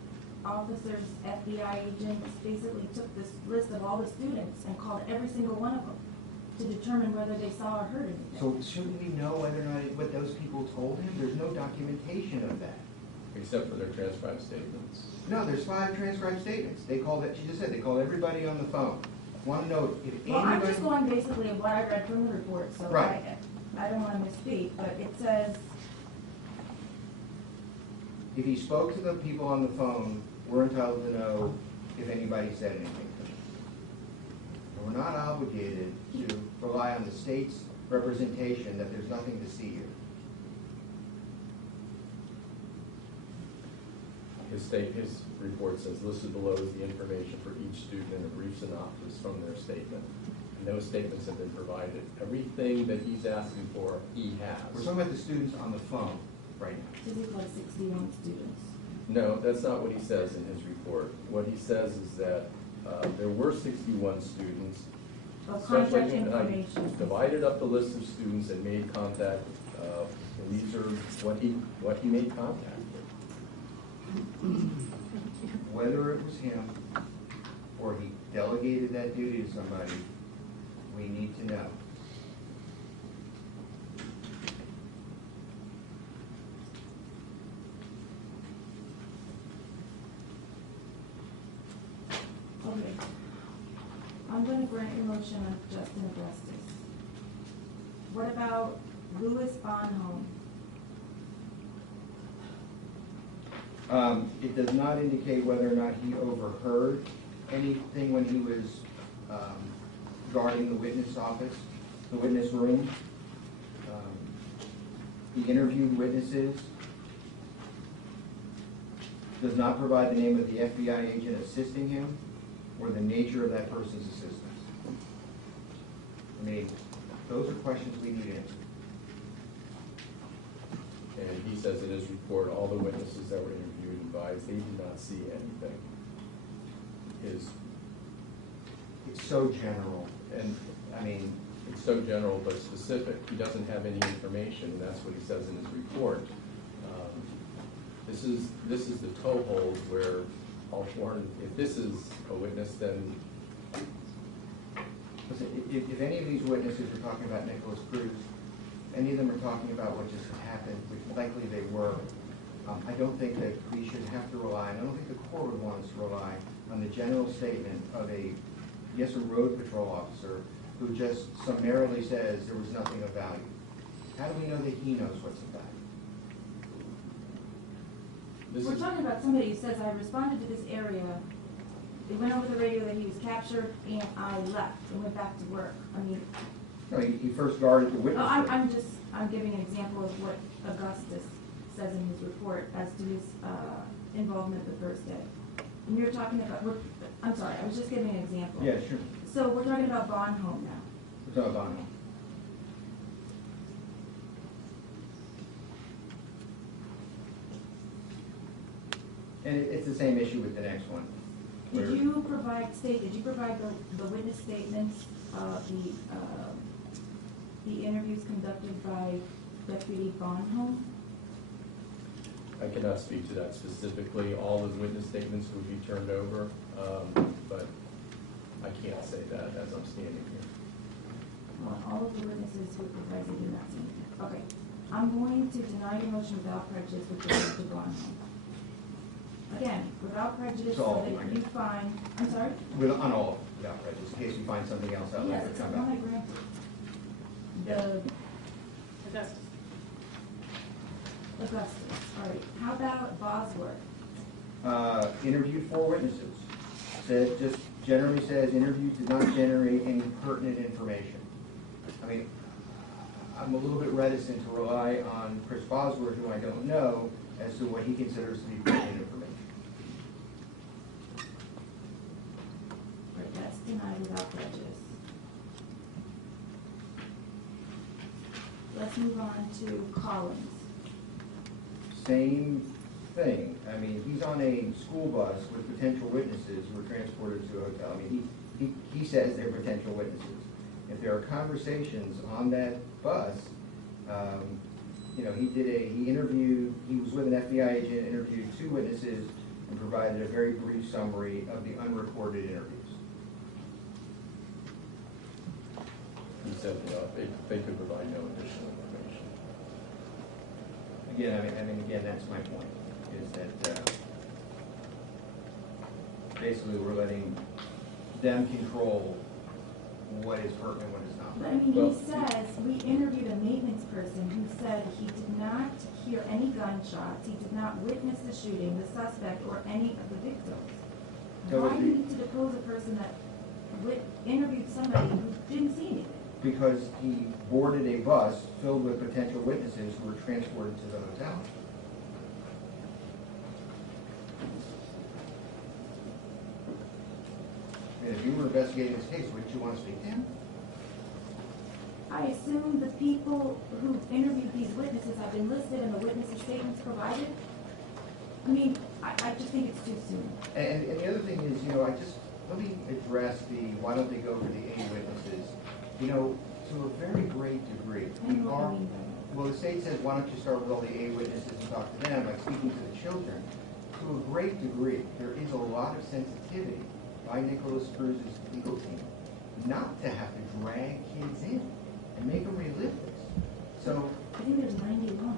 officers, FBI agents, basically took this list of all the students and called every single one of them to determine whether they saw or heard anything. So shouldn't we know whether or not, what those people told him? There's no documentation of that. Except for their transcribed statements. No, there's 5 transcribed statements. They called it, she just said, they called everybody on the phone. Want to know if Well, I'm just anybody, going basically of what I read from the report, so Right. I don't want to misspeak, but it says, if he spoke to the people on the phone, we're entitled to know if anybody said anything to him. And we're not obligated to rely on the state's representation that there's nothing to see here. His report says listed below is the information for each student in a brief synopsis from their statement. And those statements have been provided. Everything that he's asking for, he We're has. talking about the students on the phone right now. says he called 61 students. No, that's not what he says in his report. What he says is that there were 61 students. Of Especially contact when I information. divided up the list of students and made contact, and these are what he made contact with. Whether it was him or he delegated that duty to somebody, we need to know. grant your motion on Justin Augustus. What about Louis Bonhomme? It does not indicate whether or not he overheard anything when he was guarding the witness office, the witness room. He interviewed witnesses. Does not provide the name of the FBI agent assisting him or the nature of that person's assistance. I mean, those are questions we need answered. And he says in his report, all the witnesses that were interviewed advised they did not see anything. It's so general, and I mean, It's so general but specific. He doesn't have any information, and that's what he says in his report. This is the toehold where if this is a witness, then listen, if any of these witnesses are talking about Nicholas Cruz, any of them are talking about what just happened, which likely they were, I don't think that we should have to rely, and I don't think the court would want us to rely on the general statement of a road patrol officer who just summarily says there was nothing of value. How do we know that he knows what's of value? We're talking about somebody who says, I responded to this area, they went over the radio that he was captured, and I left and went back to work. I mean, No, he first guarded the witness. I'm giving an example of what Augustus says in his report as to his involvement the first day. And you're talking about, I'm sorry, I was just giving an example. Yeah, sure. So we're talking about Bonhomme now. We're talking about him. And it's the same issue with the next one. Did you provide the witness statements of the interviews conducted by Deputy Bonhomme? I cannot speak to that specifically. All the witness statements would be turned over, but I can't say that as I'm standing here. Well, all of the witnesses who provided do not say anything. Okay, I'm going to deny your motion without prejudice with regard to Bonhomme. Again, without prejudice, So all so of that them, you find, I'm sorry? On all, without prejudice, in case you find something else out Yes, later. it's a come back. one I granted. Augustus. Augustus, all right. How about Bosworth? Interviewed 4 witnesses. Said, just generally says, interviews did not generate any pertinent information. I mean, I'm a little bit reticent to rely on Chris Bosworth, who I don't know, as to what he considers to be pertinent information. Right, that's denied without prejudice. Let's move on to Collins. Same thing. I mean, he's on a school bus with potential witnesses who are transported to a hotel. I mean, he says they're potential witnesses. If there are conversations on that bus, you know, he was with an FBI agent, interviewed 2 witnesses, and provided a very brief summary of the unrecorded interviews. He said they could provide no additional information. Again, again, that's my point, is that basically we're letting them control what is pertinent, what is not. But I mean, Well, he says, we interviewed a maintenance person who said he did not hear any gunshots, he did not witness the shooting, the suspect, or any of the victims. That would Why be- do you need to depose a person that interviewed somebody who didn't see anything? Because he boarded a bus filled with potential witnesses who were transported to the hotel. And if you were investigating this case, wouldn't you want to speak to him? I assume the people who interviewed these witnesses have been listed and the witnesses' statements provided? I mean, I just think it's too soon. And the other thing is, let me address why don't they go over the A witnesses? You know, to a very great degree. I don't know what you mean by that. Well, the state says, why don't you start with all the A witnesses and talk to them, like speaking to the children. To a great degree, there is a lot of sensitivity by Nicholas Cruz's legal team not to have to drag kids in and make them relive this. So, I think there's 91.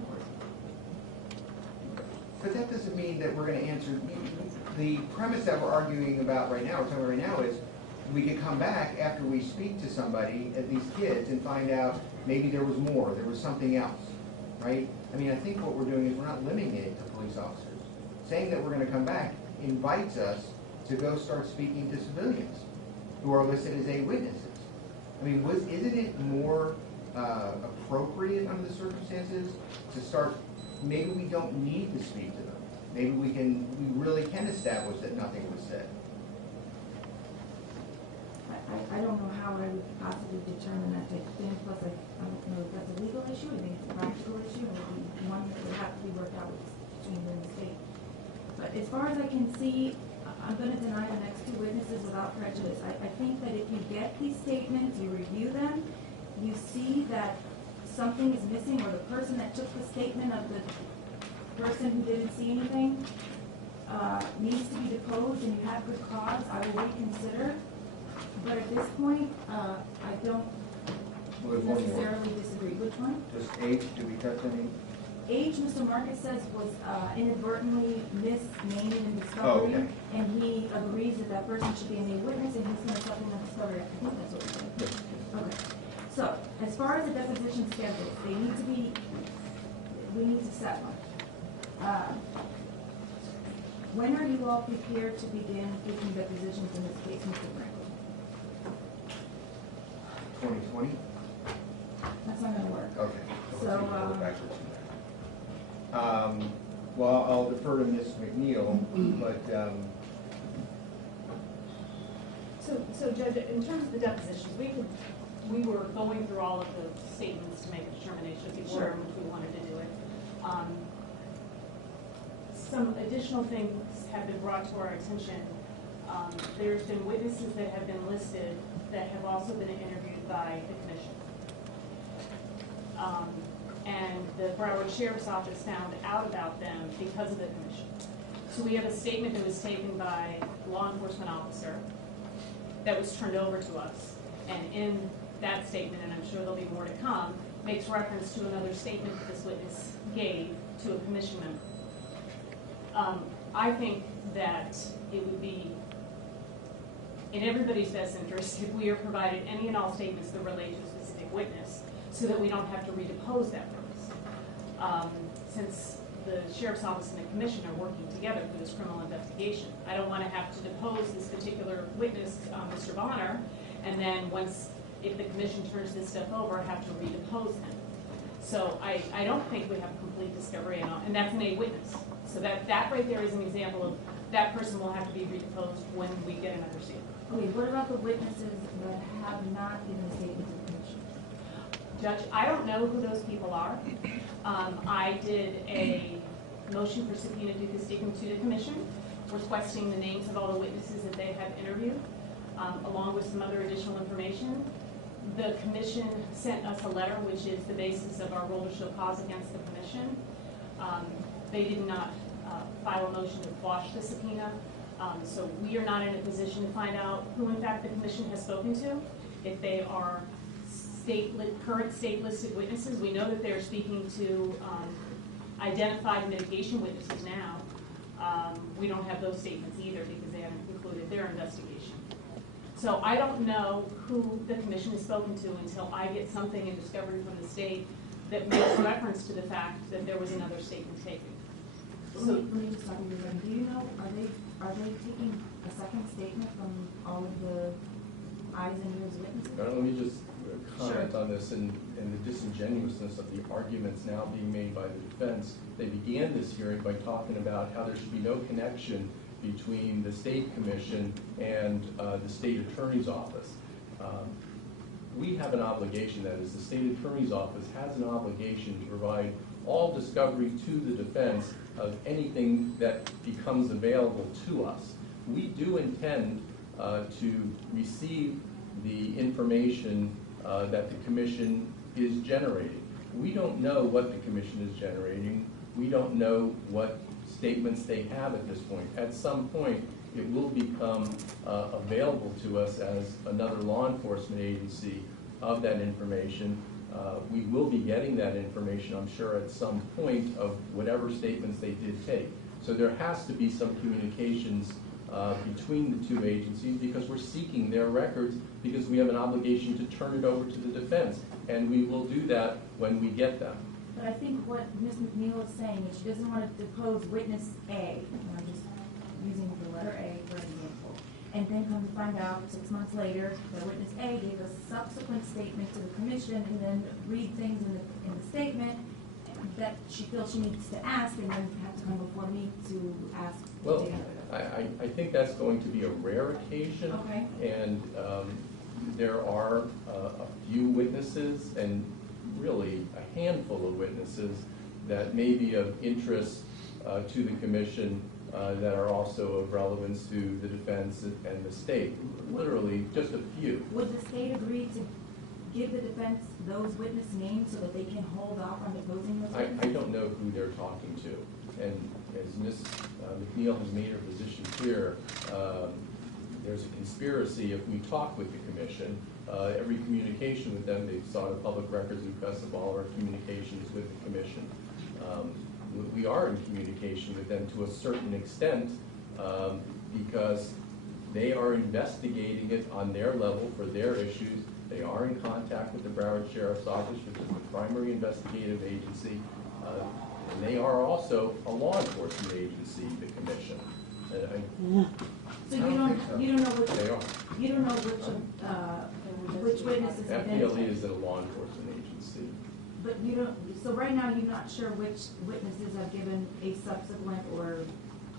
but that doesn't mean that we're going to answer. The premise that we're arguing about right now, is we could come back after we speak to somebody, at these kids, and find out maybe there was more, there was something else, right? I mean, I think what we're doing is we're not limiting it to police officers. Saying that we're going to come back invites us to go start speaking to civilians who are listed as A witnesses. I mean, isn't it more appropriate under the circumstances to start, maybe we don't need to speak to them. Maybe we really can establish that nothing was said. I don't know how I would possibly determine that type of thing, plus I don't know if that's a legal issue, I think it's a practical issue, and it would be one that would have to be worked out between you and the state. But as far as I can see, I'm gonna deny the next two witnesses without prejudice. I think that if you get these statements, you review them, you see that something is missing, or the person that took the statement of the person who didn't see anything needs to be deposed, and you have good cause, I will reconsider. But at this point, I don't Well, there's one more. necessarily disagree. Which one? Just age, do we touch any? Age, Mr. Marcus says, was inadvertently misnamed in discovery, Oh, okay. and he agrees that that person should be a new witness, and he's going to supplement discovery. I think that's what we said. Okay. So, as far as the deposition schedules, they need to be, we need to set one. When are you all prepared to begin taking depositions in this case, Mr. Franklin? 2020? That's not going to work. Okay. So, let's go backwards from there. Well, I'll defer to Ms. McNeil, but, So Judge, in terms of the depositions, we were going through all of the statements to make a determination of the order in which we wanted to do it. Some additional things have been brought to our attention. There's been witnesses that have been listed that have also been interviewed by the commission. And the Broward Sheriff's Office found out about them because of the commission. So we have a statement that was taken by a law enforcement officer that was turned over to us. And in that statement, and I'm sure there'll be more to come, makes reference to another statement that this witness gave to a commission member. I think that it would be in everybody's best interest if we are provided any and all statements that relate to a specific witness so that we don't have to redepose that witness. Since the Sheriff's Office and the Commission are working together for this criminal investigation, I don't want to have to depose this particular witness, Mr. Bonner, and then if the Commission turns this stuff over, have to redepose him. So I don't think we have complete discovery, and that's an A witness. So that right there is an example of that person will have to be redeposed when we get another statement. Okay, what about the witnesses that have not given a statement to the commission? Judge, I don't know who those people are. I did a motion for subpoena duca sticum to the commission, requesting the names of all the witnesses that they have interviewed, along with some other additional information. The commission sent us a letter, which is the basis of our rule to show cause against the commission. They did not file a motion to quash the subpoena, so we are not in a position to find out who in fact the commission has spoken to. If they are current state-listed witnesses, we know that they're speaking to identified mitigation witnesses now. We don't have those statements either because they haven't concluded their investigation. So I don't know who the commission has spoken to until I get something in discovery from the state that makes reference to the fact that there was another statement taken. So let me just stop you again. Do you know, are they taking a second statement from all of the eyes and ears witnesses? Let me just comment on this and the disingenuousness of the arguments now being made by the defense. They began this hearing by talking about how there should be no connection between the state commission and the state attorney's office. We have an obligation, that is, the state attorney's office has an obligation to provide all discovery to the defense of anything that becomes available to us. We do intend to receive the information that the commission is generating. We don't know what the commission is generating. We don't know what statements they have at this point. At some point, it will become available to us as another law enforcement agency of that information. We will be getting that information, I'm sure, at some point of whatever statements they did take. So there has to be some communications between the two agencies because we're seeking their records because we have an obligation to turn it over to the defense. And we will do that when we get them. But I think what Ms. McNeil is saying is she doesn't want to depose witness A, and I'm just using the letter A for example, and then come to find out 6 months later that witness A gave a subsequent statement to the commission and then read things in the statement that she feels she needs to ask and then have to come before me to ask. Well, I think that's going to be a rare occasion. Okay. And there are a few witnesses and really a handful of witnesses that may be of interest to the commission that are also of relevance to the defense and the state. Literally, just a few. Would the state agree to give the defense those witness names so that they can hold off on deposing those I witnesses? don't know who they're talking to. And as Ms. McNeil has made her position clear, there's a conspiracy if we talk with the commission. Every communication with them, they've sought a public records request of all our communications with the commission. We are in communication with them to a certain extent because they are investigating it on their level for their issues. They are in contact with the Broward Sheriff's Office, which is the primary investigative agency. And they are also a law enforcement agency, the commission. So you don't know which They are. you don't know which witnesses have been. FPLE is a law enforcement agency. But you don't. So right now you're not sure which witnesses have given a subsequent or.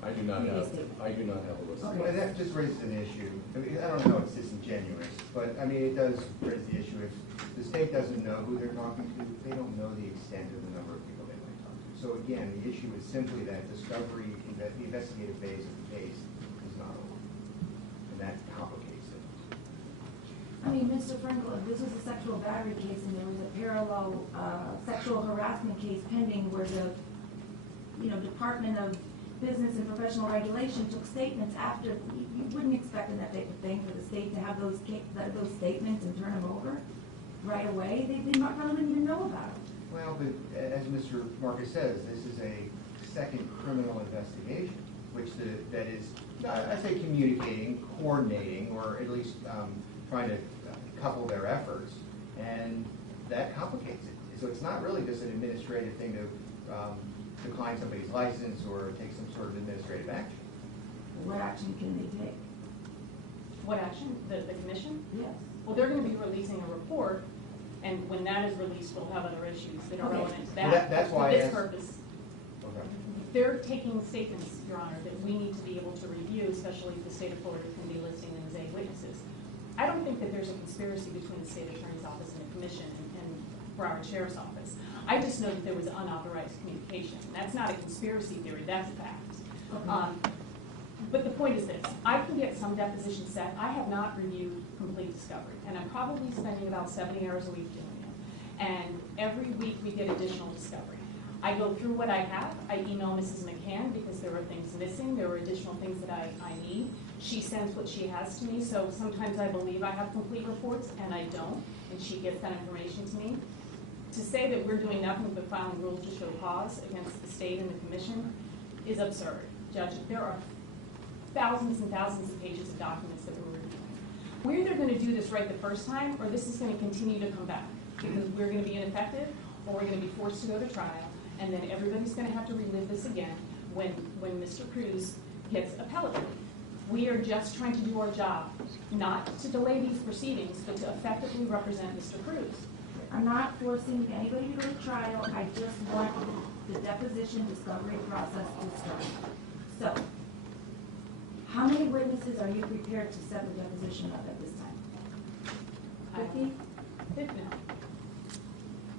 I do not have a list. Okay. Well, that just raises an issue. I mean, I don't know if it's disingenuous, but I mean, it does raise the issue. If the state doesn't know who they're talking to, they don't know the extent of the number of people they might talk to. So again, the issue is simply that discovery, the investigative phase of the case is not over. And that complicates it. I mean, Mr. Frankel, if this was a sexual battery case and there was a parallel sexual harassment case pending where the Department of Business and Professional Regulation took statements after, you wouldn't expect in that type of thing for the state to have those statements and turn them over right away. They probably wouldn't even know about it. Well, but as Mr. Marcus says, this is a second criminal investigation, which that is, I say communicating, coordinating, or at least trying to couple their efforts, and that complicates it. So it's not really just an administrative thing to decline somebody's license or take some sort of administrative action. What action can they take? What action? The commission? Yes. Well, they're going to be releasing a report, and when that is released, we'll have other issues that are Okay. relevant to Well, that. that's why For I this asked- purpose, Okay. they're taking statements, Your Honor, that we need to be able to review, especially if the state of Florida can be listing them as A witnesses. I don't think that there's a conspiracy between the state attorney's office and the commission and Broward Sheriff's Office. I just know that there was unauthorized communication. That's not a conspiracy theory, that's a fact. Okay. But the point is this, I can get some deposition set. I have not reviewed complete discovery, and I'm probably spending about 70 hours a week doing it. And every week we get additional discovery. I go through what I have. I email Mrs. McCann because there are things missing. There are additional things that I need. She sends what she has to me, so sometimes I believe I have complete reports, and I don't, and she gets that information to me. To say that we're doing nothing but filing rules to show cause against the state and the commission is absurd. Judge, there are thousands and thousands of pages of documents that we're reviewing. We're either going to do this right the first time, or this is going to continue to come back, because we're going to be ineffective, or we're going to be forced to go to trial, and then everybody's going to have to relive this again when Mr. Cruz gets appellate relief. We are just trying to do our job, not to delay these proceedings, but to effectively represent Mr. Cruz. I'm not forcing anybody to go to trial. I just want the deposition discovery process to start. So, how many witnesses are you prepared to set the deposition up at this time? 50? 50.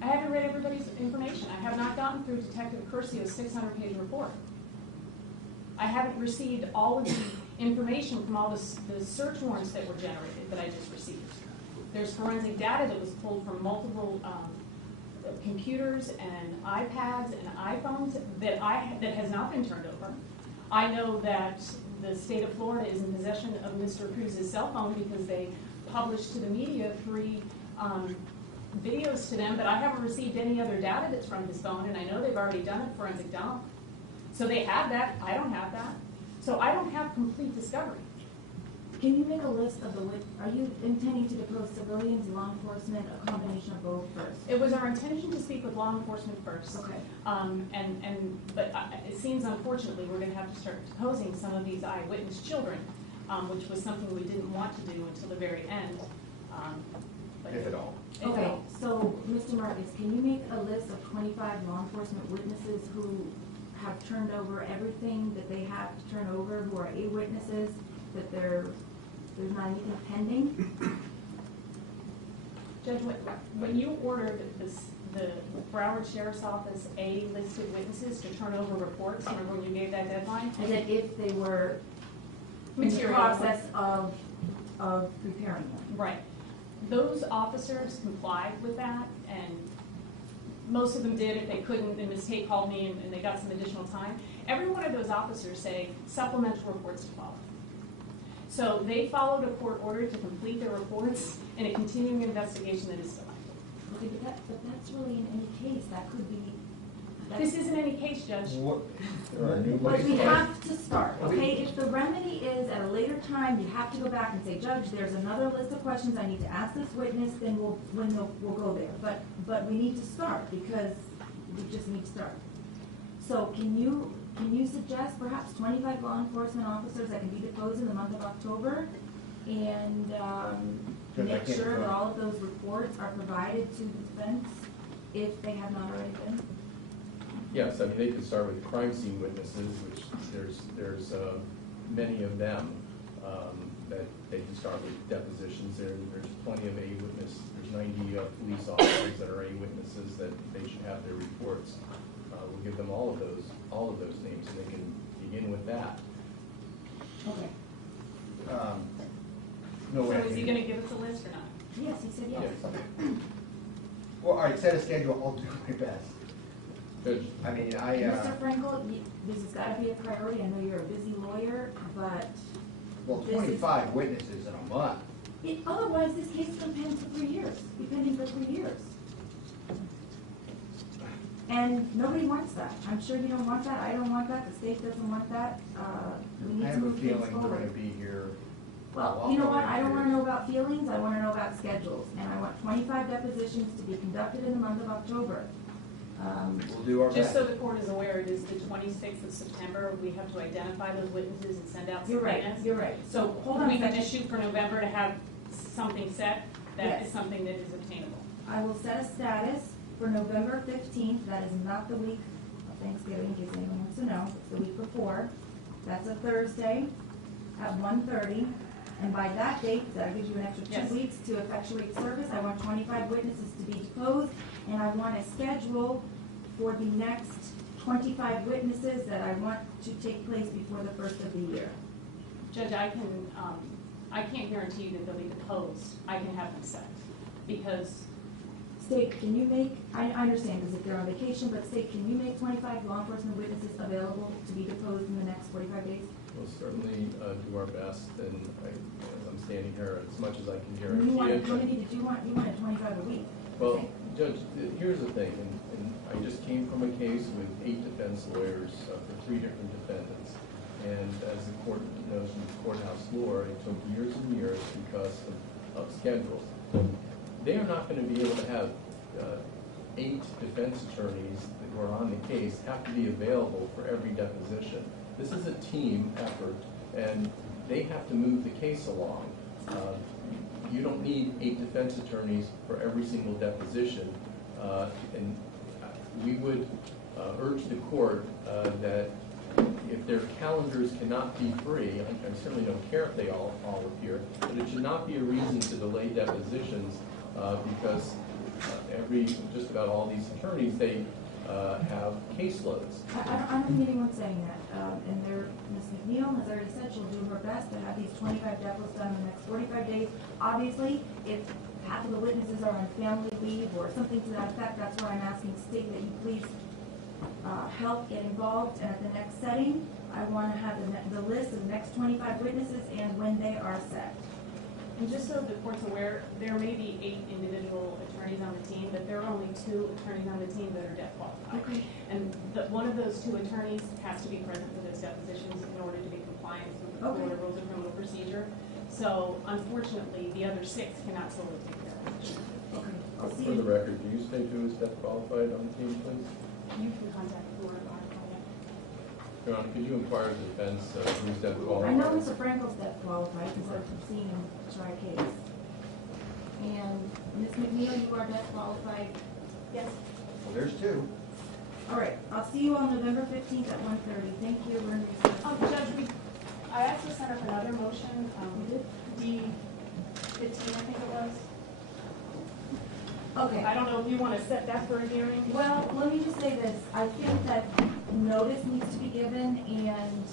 I haven't read everybody's information. I have not gotten through Detective Curcio's 600-page report. I haven't received all of the information from all the search warrants that were generated that I just received. There's forensic data that was pulled from multiple computers and iPads and iPhones that has not been turned over. I know that the state of Florida is in possession of Mr. Cruz's cell phone because they published to the media 3 videos to them, but I haven't received any other data that's from his phone, and I know they've already done a forensic dump. So they have that. I don't have that. So I don't have complete discovery. Can you make a list of are you intending to depose civilians, law enforcement, a combination of both first? It was our intention to speak with law enforcement first. Okay. But it seems unfortunately we're gonna have to start deposing some of these eyewitness children, which was something we didn't want to do until the very end. But If at all. if at Okay, all. so, Mr. Marcus, can you make a list of 25 law enforcement witnesses who have turned over everything that they have to turn over, who are A-witnesses, that there's not anything pending? Judge, when you ordered the Broward Sheriff's Office listed witnesses to turn over reports, remember when you gave that deadline? And that if they were in the Material. process of preparing them? Right. Those officers complied with that, and most of them did. If they couldn't, then Ms. Tate called me and they got some additional time. Every one of those officers say supplemental reports to follow. So they followed a court order to complete their reports in a continuing investigation that is still active. Okay, but that's really in any case, that could be. This isn't any case, Judge. But we have to start, okay? If the remedy is at a later time, you have to go back and say, Judge, there's another list of questions I need to ask this witness, then we'll go there. But we need to start, because we just need to start. So can you suggest perhaps 25 law enforcement officers that can be deposed in the month of October? And Judge, I make can't sure that vote. all of those reports are provided to the defense, if they have not already been? Yes, I mean, they could start with crime scene witnesses, which there's many of them that they can start with depositions. There's plenty of A-witness, there's 90 police officers that are A-witnesses that they should have their reports. We'll give them all of those names, and they can begin with that. Okay. No So way. is he gonna give us a list or not? Yes, he said yes. Well, all right, set a schedule, I'll do my best. Judge, I mean, Mr. Frankel, this has got to be a priority. I know you're a busy lawyer, but well, this is- 25 witnesses in a month. Otherwise, this case is going to pen for 3 years, be pending for 3 years. And nobody wants that. I'm sure you don't want that. I don't want that. The state doesn't want that. We need I to have a move things feeling we're forward. gonna be here. Well, you know what? I don't want to know about feelings. I want to know about schedules. And I want 25 depositions to be conducted in the month of October. We'll do our best. Just so the court is aware, it is the 26th of September. We have to identify those witnesses and send out You're right. subpoenas. You're right. So Hold on a we would second. just shoot for November to have something set. That Yes. is something that is obtainable. I will set a status for November 15th. That is not the week of Thanksgiving, in case anyone wants to know. It's the week before. That's a Thursday at 1:30. And by that date, that gives you an extra 2 Yes. weeks to effectuate service. I want 25 witnesses to be deposed, and I want a schedule for the next 25 witnesses that I want to take place before the first of the year. Judge, I can't guarantee you that they'll be deposed. I can have them set. Because State, can you make, I understand because if they're on vacation, but State, can you make 25 law enforcement witnesses available to be deposed in the next 45 days? we'll certainly do our best, and as I'm standing here, as much as I can You guarantee wanted, it. how many did you want? You wanted 25 a week. Well, Judge, here's the thing, and I just came from a case with 8 defense lawyers for 3 different defendants. And as the court knows from courthouse lore, it took years and years because of schedules. They are not going to be able to have 8 defense attorneys who are on the case have to be available for every deposition. This is a team effort, and they have to move the case along. You don't need 8 defense attorneys for every single deposition. And we would urge the court that if their calendars cannot be free, I certainly don't care if they all appear, but it should not be a reason to delay depositions because just about all these attorneys, they have caseloads. I don't need anyone saying that. And Ms. McNeil has already said she'll do her best to have these 25 depots done in the next 45 days. Obviously, if half of the witnesses are on family leave or something to that effect, that's why I'm asking State that you please help get involved. And at the next setting, I want to have the list of the next 25 witnesses and when they are set. And just so the court's aware, there may be 8 individual attorneys on the team, but there are only 2 attorneys on the team that are debt qualified. Okay. And one of those 2 attorneys has to be present for those depositions in order to be compliant with the Okay. Florida Rules of Criminal Procedure. So unfortunately, the other 6 cannot solely take care of it. Okay. I'll see For the you. record, do you state who is debt qualified on the team, please? You can contact Florida Bar Client. Your Honor, could you inquire of the defense who's debt I qualified? know Mr. Frankel's debt qualified because I've seen him try a case. And Ms. McNeil, you are debt qualified? Yes. Well, there's 2. All right, I'll see you on November 15th at 1:30. Thank you, we're in recess. Judge, I also sent up another motion, You did? D-15, I think it was. Okay. I don't know if you want to set that for a hearing. Well, let me just say this, I think that notice needs to be given and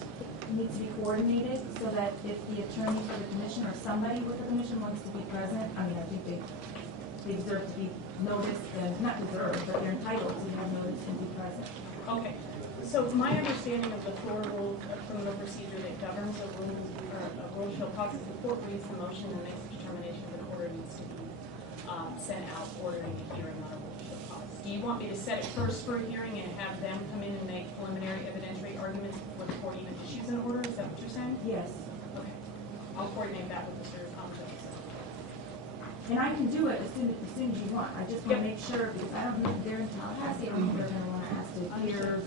needs to be coordinated so that if the attorney for the commission or somebody with the commission wants to be present, I mean, I think they deserve to be noticed and, not deserve, but they're entitled to have notice and be present. Okay, so my understanding of the Florida Rule of Criminal Procedure that governs a rule shall cause the court reads the motion and makes a determination that order needs to be sent out ordering a hearing on a rule shall cause. Do you want me to set it first for a hearing and have them come in and make preliminary evidentiary arguments before the court even issues an order? Is that what you're saying? Yes, Okay, I'll coordinate that with Mr. Jones. and I can do it as soon as you want, I just want to make sure, because I don't know if they're in Tallahassee, I don't know if they're going to want to ask to hear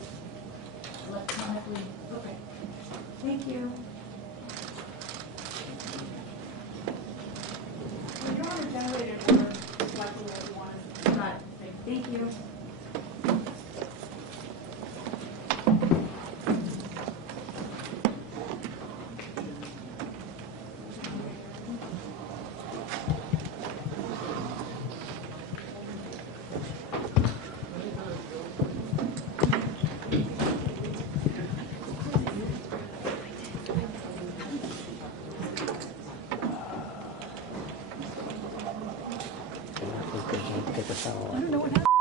electronically. Okay, thank you. Well, you're on a generated order, reflecting what you wanted. Got it. Thank you. I don't know what happened.